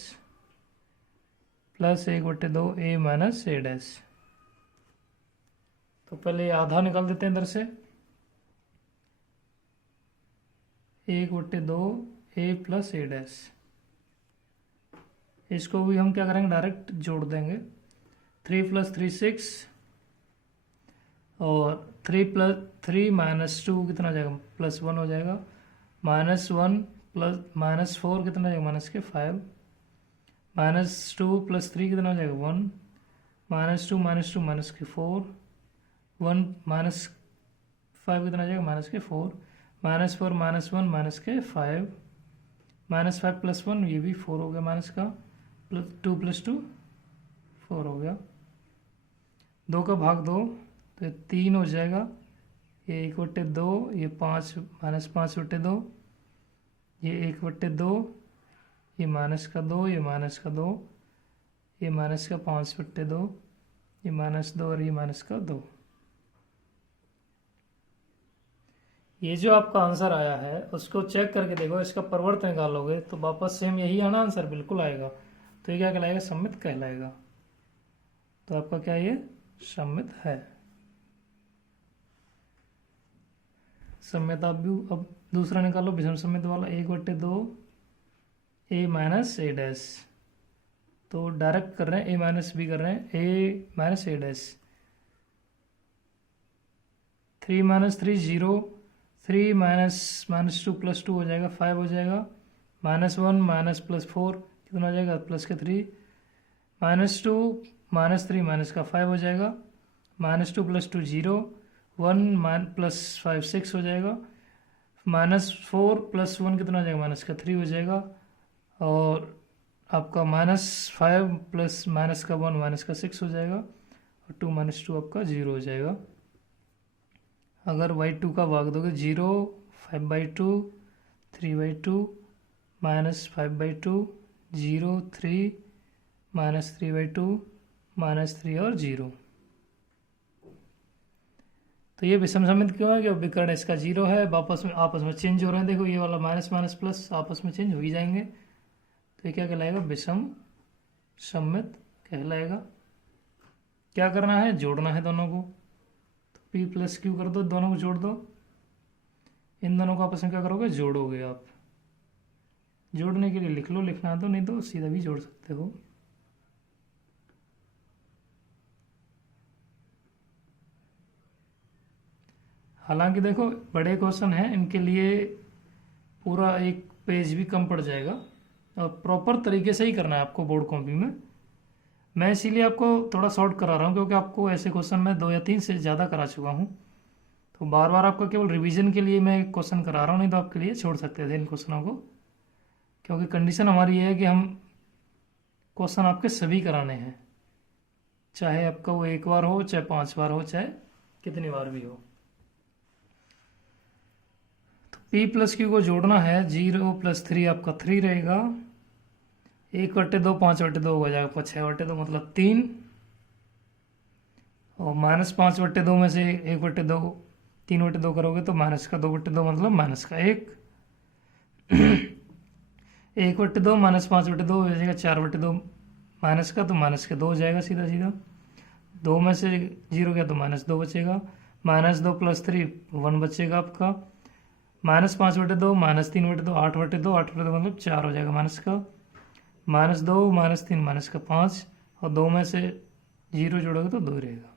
plus 1/2 a - a dash. तो पहले आधा निकाल देते हैं इधर से, 1/2 a + a डैश। इसको भी हम क्या करेंगे, डायरेक्ट जोड़ देंगे। 3 + 3 6, और 3 - 2 कितना हो जाएगा, +1 हो जाएगा। -1 + -4 कितना हो जाएगा, -5। -2 + 3 कितना हो जाएगा, 1। -2 - 2 -4, 1 -5 कितना हो जाएगा, -4। -4 - 1 -5, -5 + 1 ये भी 4 हो गया, माइनस का, 2 + 2 4 हो गया। 2 का भाग 2 तो ये 3 हो जाएगा, ये 1/2, ये 5 -5/2, ये 1/2, ये -2, ये -2, ये -5/2, ये -2 और ये -2। ये जो आपका आंसर आया है उसको चेक करके देखो, इसका परिवर्त निकालोगे तो वापस सेम यही आना आंसर बिल्कुल आएगा। तो ये क्या कहलाएगा, सम्मित कहलाएगा। तो आपका क्या ये सम्मित है, सम्मित अवयव। अब दूसरा निकालो विषम सम्मित वाला, 1/2 a - a डैश। तो डायरेक्ट कर रहे हैं, a - b कर रहे हैं, a - a डैश। 3 - 3 0, 3 -2 + 2 हो जाएगा, 5 हो जाएगा। -1 +4 कितना हो जाएगा, +3। -2 -3 -5 हो जाएगा। -2 + 2 0, 1 +5 6 हो जाएगा। -4 + 1 कितना हो जाएगा, -3 हो जाएगा। और आपका -5 + -1 -6 हो जाएगा, और 2 - 2 आपका 0 हो जाएगा। अगर y2 का भाग दोगे, 0 5/2 3/2 -5/2 0 3 -3/2 -3 और 0। तो ये विषम समित क्यों है? क्योंकि विकर्ण इसका 0 है, आपस में चेंज हो रहे हैं। देखो ये वाला माइनस माइनस प्लस आपस में चेंज हो ही जाएंगे, तो ये क्या कहलाएगा? विषम समित कहलाएगा। क्या करना है? जोड़ना है दोनों को। तो P प्लस क्यू कर दो, दोनों को जोड़ दो। इन दोनों को आपस में क्या करोगे? जोड़ोगे आप। जोड़ने के लिए लिख लो, लिखना है तो, नहीं तो सीधा भी जोड़ सकते हो। हालांकि देखो बड़े क्वेश्चन हैं, इनके लिए पूरा एक पेज भी कम पड़ जाएगा और प्रॉपर तरीके से ही करना है आपको बोर्ड कॉपी में। मैं इसीलिए आपको थोड़ा शॉर्ट करा रहा हूँ, क्योंकि आपको ऐसे क्वेश्चन मैं 2 या 3 से ज़्यादा करा चुका हूँ, तो बार बार आपका केवल रिवीजन के लिए मैं क्वेश्चन करा रहा हूँ, नहीं तो आपके लिए छोड़ सकते थे इन क्वेश्चनों को, क्योंकि कंडीशन हमारी ये है कि हम क्वेश्चन आपके सभी कराने हैं, चाहे आपका वो 1 बार हो, चाहे 5 बार हो, चाहे कितनी बार भी हो। तो P प्लस क्यू को जोड़ना है। 0 + 3 आपका 3 रहेगा। 1/2 5/2 हो जाएगा आपका 6/2 मतलब 3, और -5/2 में से 1/2 3/2 करोगे तो माइनस का 2/2 मतलब माइनस का 1। 1/2 -5/2 हो जाएगा 4/2 माइनस का, तो माइनस के 2 हो जाएगा सीधा सीधा। 2 में से 0 गया तो -2 बचेगा। -2 + 3 1 बचेगा आपका। -5/2 -3/2 8/2 8/2 मतलब 4 हो जाएगा माइनस का। -2 -3 माइनस का 5, और 2 में से 0 जोड़ोगे तो 2 रहेगा।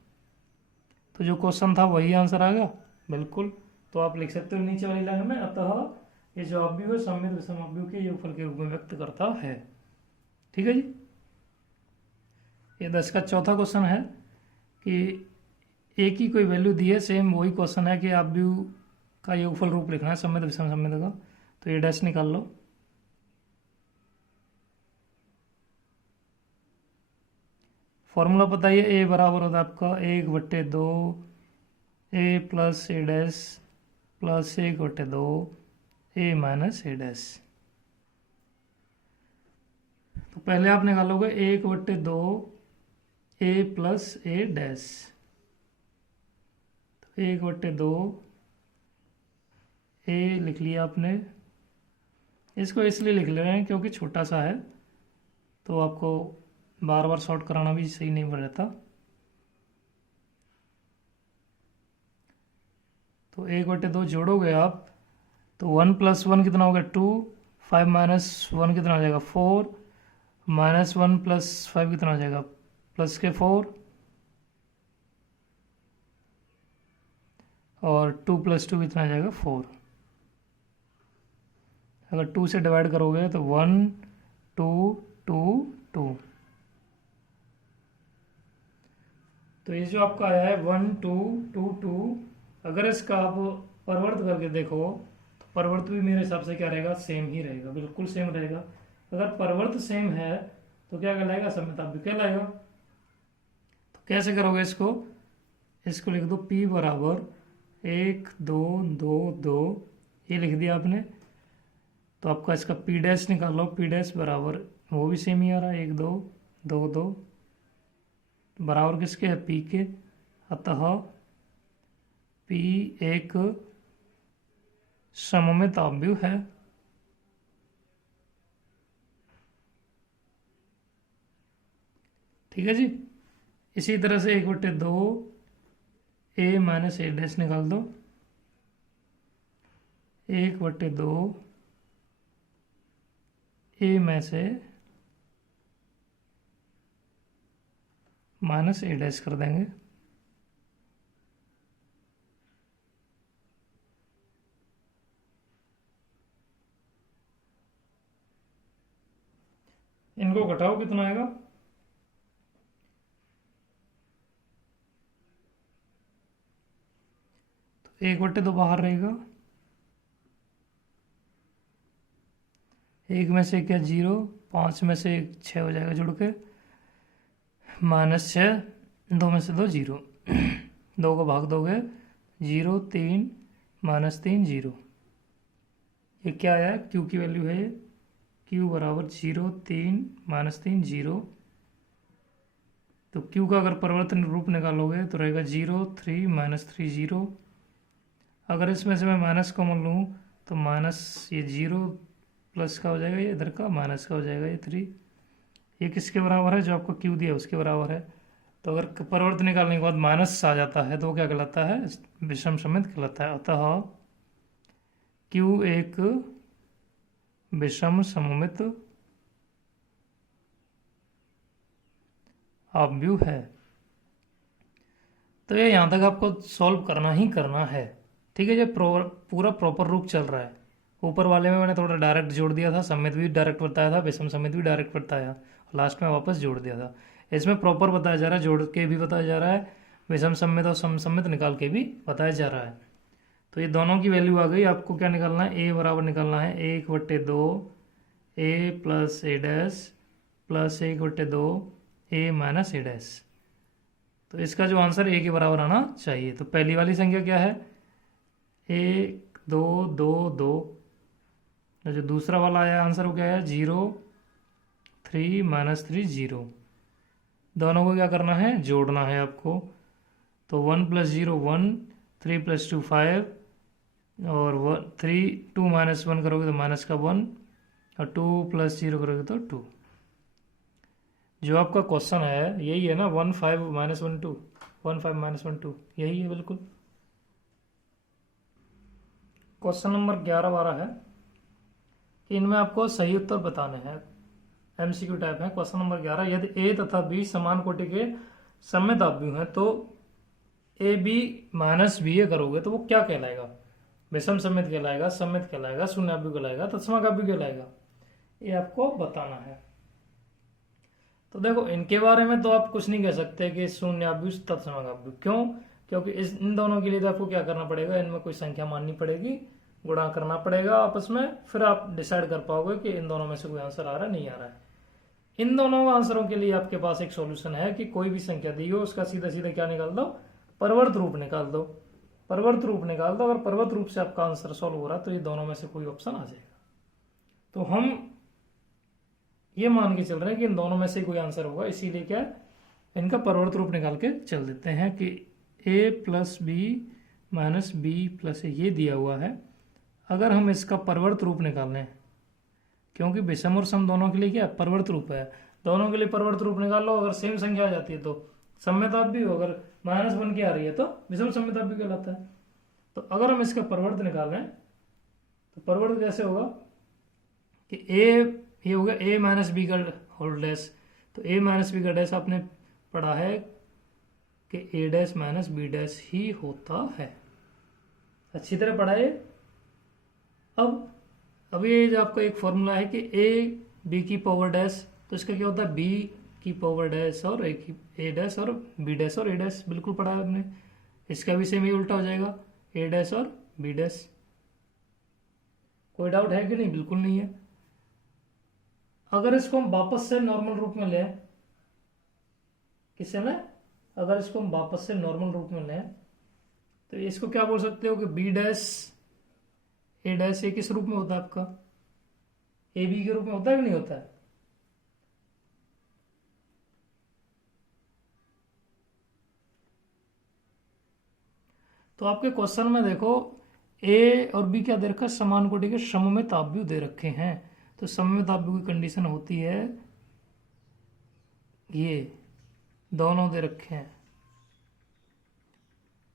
तो जो क्वेश्चन था वही आंसर आ गया बिल्कुल। तो आप लिख सकते हो नीचे वाली लाइन में, अतः ये जो अवयव है सममित विषम अवयव के योगफल के रूप में व्यक्त करता है। ठीक है जी। ये 10 का चौथा क्वेश्चन है कि एक ही कोई वैल्यू दी है, सेम वही क्वेश्चन है कि अवयव का योगफल रूप लिखना है सममित विषम सममित का। तो ये डैश निकाल लो। फॉर्मूला पता है, ए बराबर होता है आपका 1/2 a + a dash plus 1/2 a - a dash. तो पहले आप निकालोगे 1/2 a + a डैश। तो 1/2 a लिख लिया आपने। इसको इसलिए लिख ले रहे हैं क्योंकि छोटा सा है, तो आपको बार बार शॉर्ट कराना भी सही नहीं रहता। तो 1/2 जोड़ोगे आप तो 1 + 1 कितना हो गया? 2। 5 - 1 कितना हो जाएगा? 4। -1 + 5 कितना हो जाएगा? +4। और 2 + 2 कितना आ जाएगा? 4। अगर 2 से डिवाइड करोगे तो 1 2 2 2। तो ये जो आपका आया है 1 2 2 2, अगर इसका आप परिवर्त करके देखो तो परिवर्त भी मेरे हिसाब से क्या रहेगा? सेम ही रहेगा, बिल्कुल सेम रहेगा। अगर परिवर्त सेम है तो क्या कहलाएगा? सममित अवयव कहलाएगा। तो कैसे करोगे इसको? इसको लिख दो P बराबर 1 2 2 2, ये लिख दिया आपने। तो आपका इसका P डैश निकाल लो। P डैश बराबर, वो भी सेम ही आ रहा है, 1 2 2 2, बराबर किसके है? P के। अतः P एक सममित अवयव है। ठीक है जी। इसी तरह से 1/2 a - a डैश निकाल दो। 1/2 a में से -a डैश कर देंगे। इनको घटाओ, कितना आएगा? तो 1/2 बाहर रहेगा। 1 में से क्या? 0। 5 में से 6 हो जाएगा जुड़ के, -6। 2 में से 2 0। 2 को भाग दोगे 0 3 -3 0। ये क्या आया? Q की वैल्यू है। Q बराबर 0 3 -3 0। तो क्यू का अगर परिवर्तन रूप निकालोगे तो रहेगा 0 3 -3 0। अगर इसमें से मैं माइनस कॉमन लूँ तो माइनस ये 0 प्लस का हो जाएगा, ये इधर का माइनस का हो जाएगा, ये 3। ये किसके बराबर है? जो आपको क्यू दिया उसके बराबर है। तो अगर परिवर्तन निकालने के बाद माइनस आ जाता है तो वो क्या कहलाता है? विषम समित कहलाता है। अतः क्यू एक विषम सममित आव्यूह है। तो ये यहाँ तक आपको सॉल्व करना ही करना है, ठीक है। ये पूरा प्रॉपर रूप चल रहा है। ऊपर वाले में मैंने थोड़ा डायरेक्ट जोड़ दिया था, समित भी डायरेक्ट बताया था, विषम समित भी डायरेक्ट बताया, लास्ट में वापस जोड़ दिया था। इसमें प्रॉपर बताया जा रहा है, जोड़ के भी बताया जा रहा है, विषम समित और सम समित निकाल के भी बताया जा रहा है। तो ये दोनों की वैल्यू आ गई। आपको क्या निकालना है? ए बराबर निकालना है 1/2 ए प्लस ए डैश प्लस 1/2 ए माइनस ए डैश। तो इसका जो आंसर ए के बराबर आना चाहिए। तो पहली वाली संख्या क्या है? 1 2 2 2। जो दूसरा वाला आया आंसर वो क्या है? 0 3 -3 0। दोनों को क्या करना है? जोड़ना है आपको। तो 1 + 0 1, 3 + 2 5, और 3 2 - 1 करोगे तो माइनस का 1, और 2 + 0 करोगे तो 2। जो आपका क्वेश्चन है यही है ना, 1 5 - 1 2, 1 5 - 1 2, यही है बिल्कुल। क्वेश्चन नंबर 11 12 है कि इनमें आपको सही उत्तर बताने हैं। एमसीक्यू टाइप है। क्वेश्चन नंबर 11, यदि ए तथा बी समान कोटि के सममित आव्यूह हैं तो ए बी माइनस बी ए करोगे तो वो क्या कहलाएगा? विषम समित कहलाएगा, समित कहलाएगा, शून्याव्यूह कहलाएगा, तत्समाव्यूह कहलाएगा? ये आपको बताना है। तो देखो, इनके बारे में तो आप कुछ नहीं कह सकते कि शून्याव्यूह तत्समाव्यूह। क्यों? क्योंकि इन दोनों के लिए आपको क्या करना पड़ेगा? इनमें कोई संख्या माननी पड़ेगी, गुणा करना पड़ेगा आपस में, फिर आप डिसाइड कर पाओगे कि इन दोनों में से कोई आंसर आ रहा है नहीं आ रहा है। इन दोनों आंसरों के लिए आपके पास एक सॉल्यूशन है कि कोई भी संख्या दी हो उसका सीधा सीधा क्या निकाल दो? परिवर्त रूप निकाल दो। परिवर्त रूप निकाल दो। अगर परिवर्त रूप से आपका आंसर सॉल्व हो रहा है तो ये दोनों में से कोई ऑप्शन आ जाएगा। तो हम ये मान के चल रहे हैं कि इन दोनों में से कोई आंसर होगा, इसीलिए क्या इनका परिवर्त रूप निकाल के चल देते हैं कि a + b - b + a ये दिया हुआ है। अगर हम इसका परिवर्त रूप निकालें, क्योंकि विषम और सम दोनों के लिए क्या परिवर्त रूप है, दोनों के लिए परिवर्त रूप निकाल लो। अगर सेम संख्या आ जाती है तो सम्मिताव्यूह, अगर -1 की आ रही है तो विषम सम्मिताव्यूह कहलाता है। तो अगर हम इसका परिवर्त निकालें तो परिवर्त कैसे होगा कि ये होगा a - b का होल डैश। तो a - b का डैश आपने पढ़ा है कि a डैश - b डैश ही होता है, अच्छी तरह पढ़ा है। अब ये जो आपका एक फॉर्मूला है कि a b की पावर डैश, तो इसका क्या होता है? b की पावर डैश और a डैश और b डैश और a डैश, बिल्कुल पढ़ा है आपने। इसका भी सेम ही उल्टा हो जाएगा, a डैश और b डैश। कोई डाउट है कि नहीं? बिल्कुल नहीं है। अगर इसको हम वापस से नॉर्मल रूप में लें, किससे में? अगर इसको हम वापस से नॉर्मल रूप में लें तो इसको क्या बोल सकते हो कि b डैश a डैश ये किस रूप में होता है आपका? ए बी के रूप में होता है कि नहीं होता है? तो आपके क्वेश्चन में देखो ए और बी क्या दे रखा है? समान कोटि के सममित आव्यूह दे रखे हैं। तो सममित आव्यूह की कंडीशन होती है ये दोनों दे रखे हैं।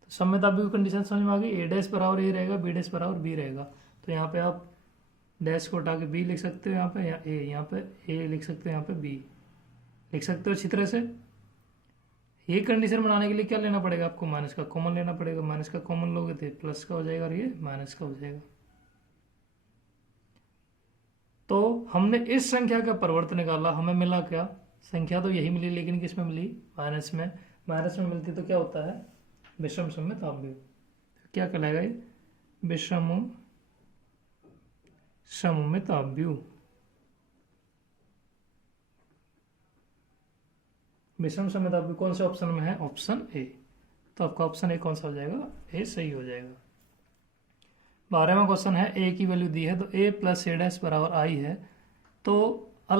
तो सममित आव्यूह की कंडीशन समझ में आ गई। a डैश बराबर a रहेगा, b डैश बराबर b रहेगा। तो यहाँ पे आप डैश को हटा के b लिख सकते हो, यहाँ पे a, यहाँ पे a लिख सकते हो, यहाँ पे b लिख सकते हो अच्छी तरह से। ये कंडीशन बनाने के लिए क्या लेना पड़ेगा आपको? माइनस का कॉमन लेना पड़ेगा। माइनस का कॉमन लोगे तो प्लस का हो जाएगा और ये माइनस का हो जाएगा। तो हमने इस संख्या का परिवर्त निकाला, हमें मिला क्या? संख्या तो यही मिली, लेकिन किस में मिली? माइनस में। माइनस में मिलती तो क्या होता है? विषम समित आव्यूह। क्या कहलाएगा ये? विषम सममित आव्यूह। विषम समित आव्यूह कौन से ऑप्शन में है? Option A. तो आपका ऑप्शन ए कौन सा हो जाएगा? ए सही हो जाएगा। 12वां क्वेश्चन है, ए की वैल्यू दी है तो a + a डैश बराबर i है। तो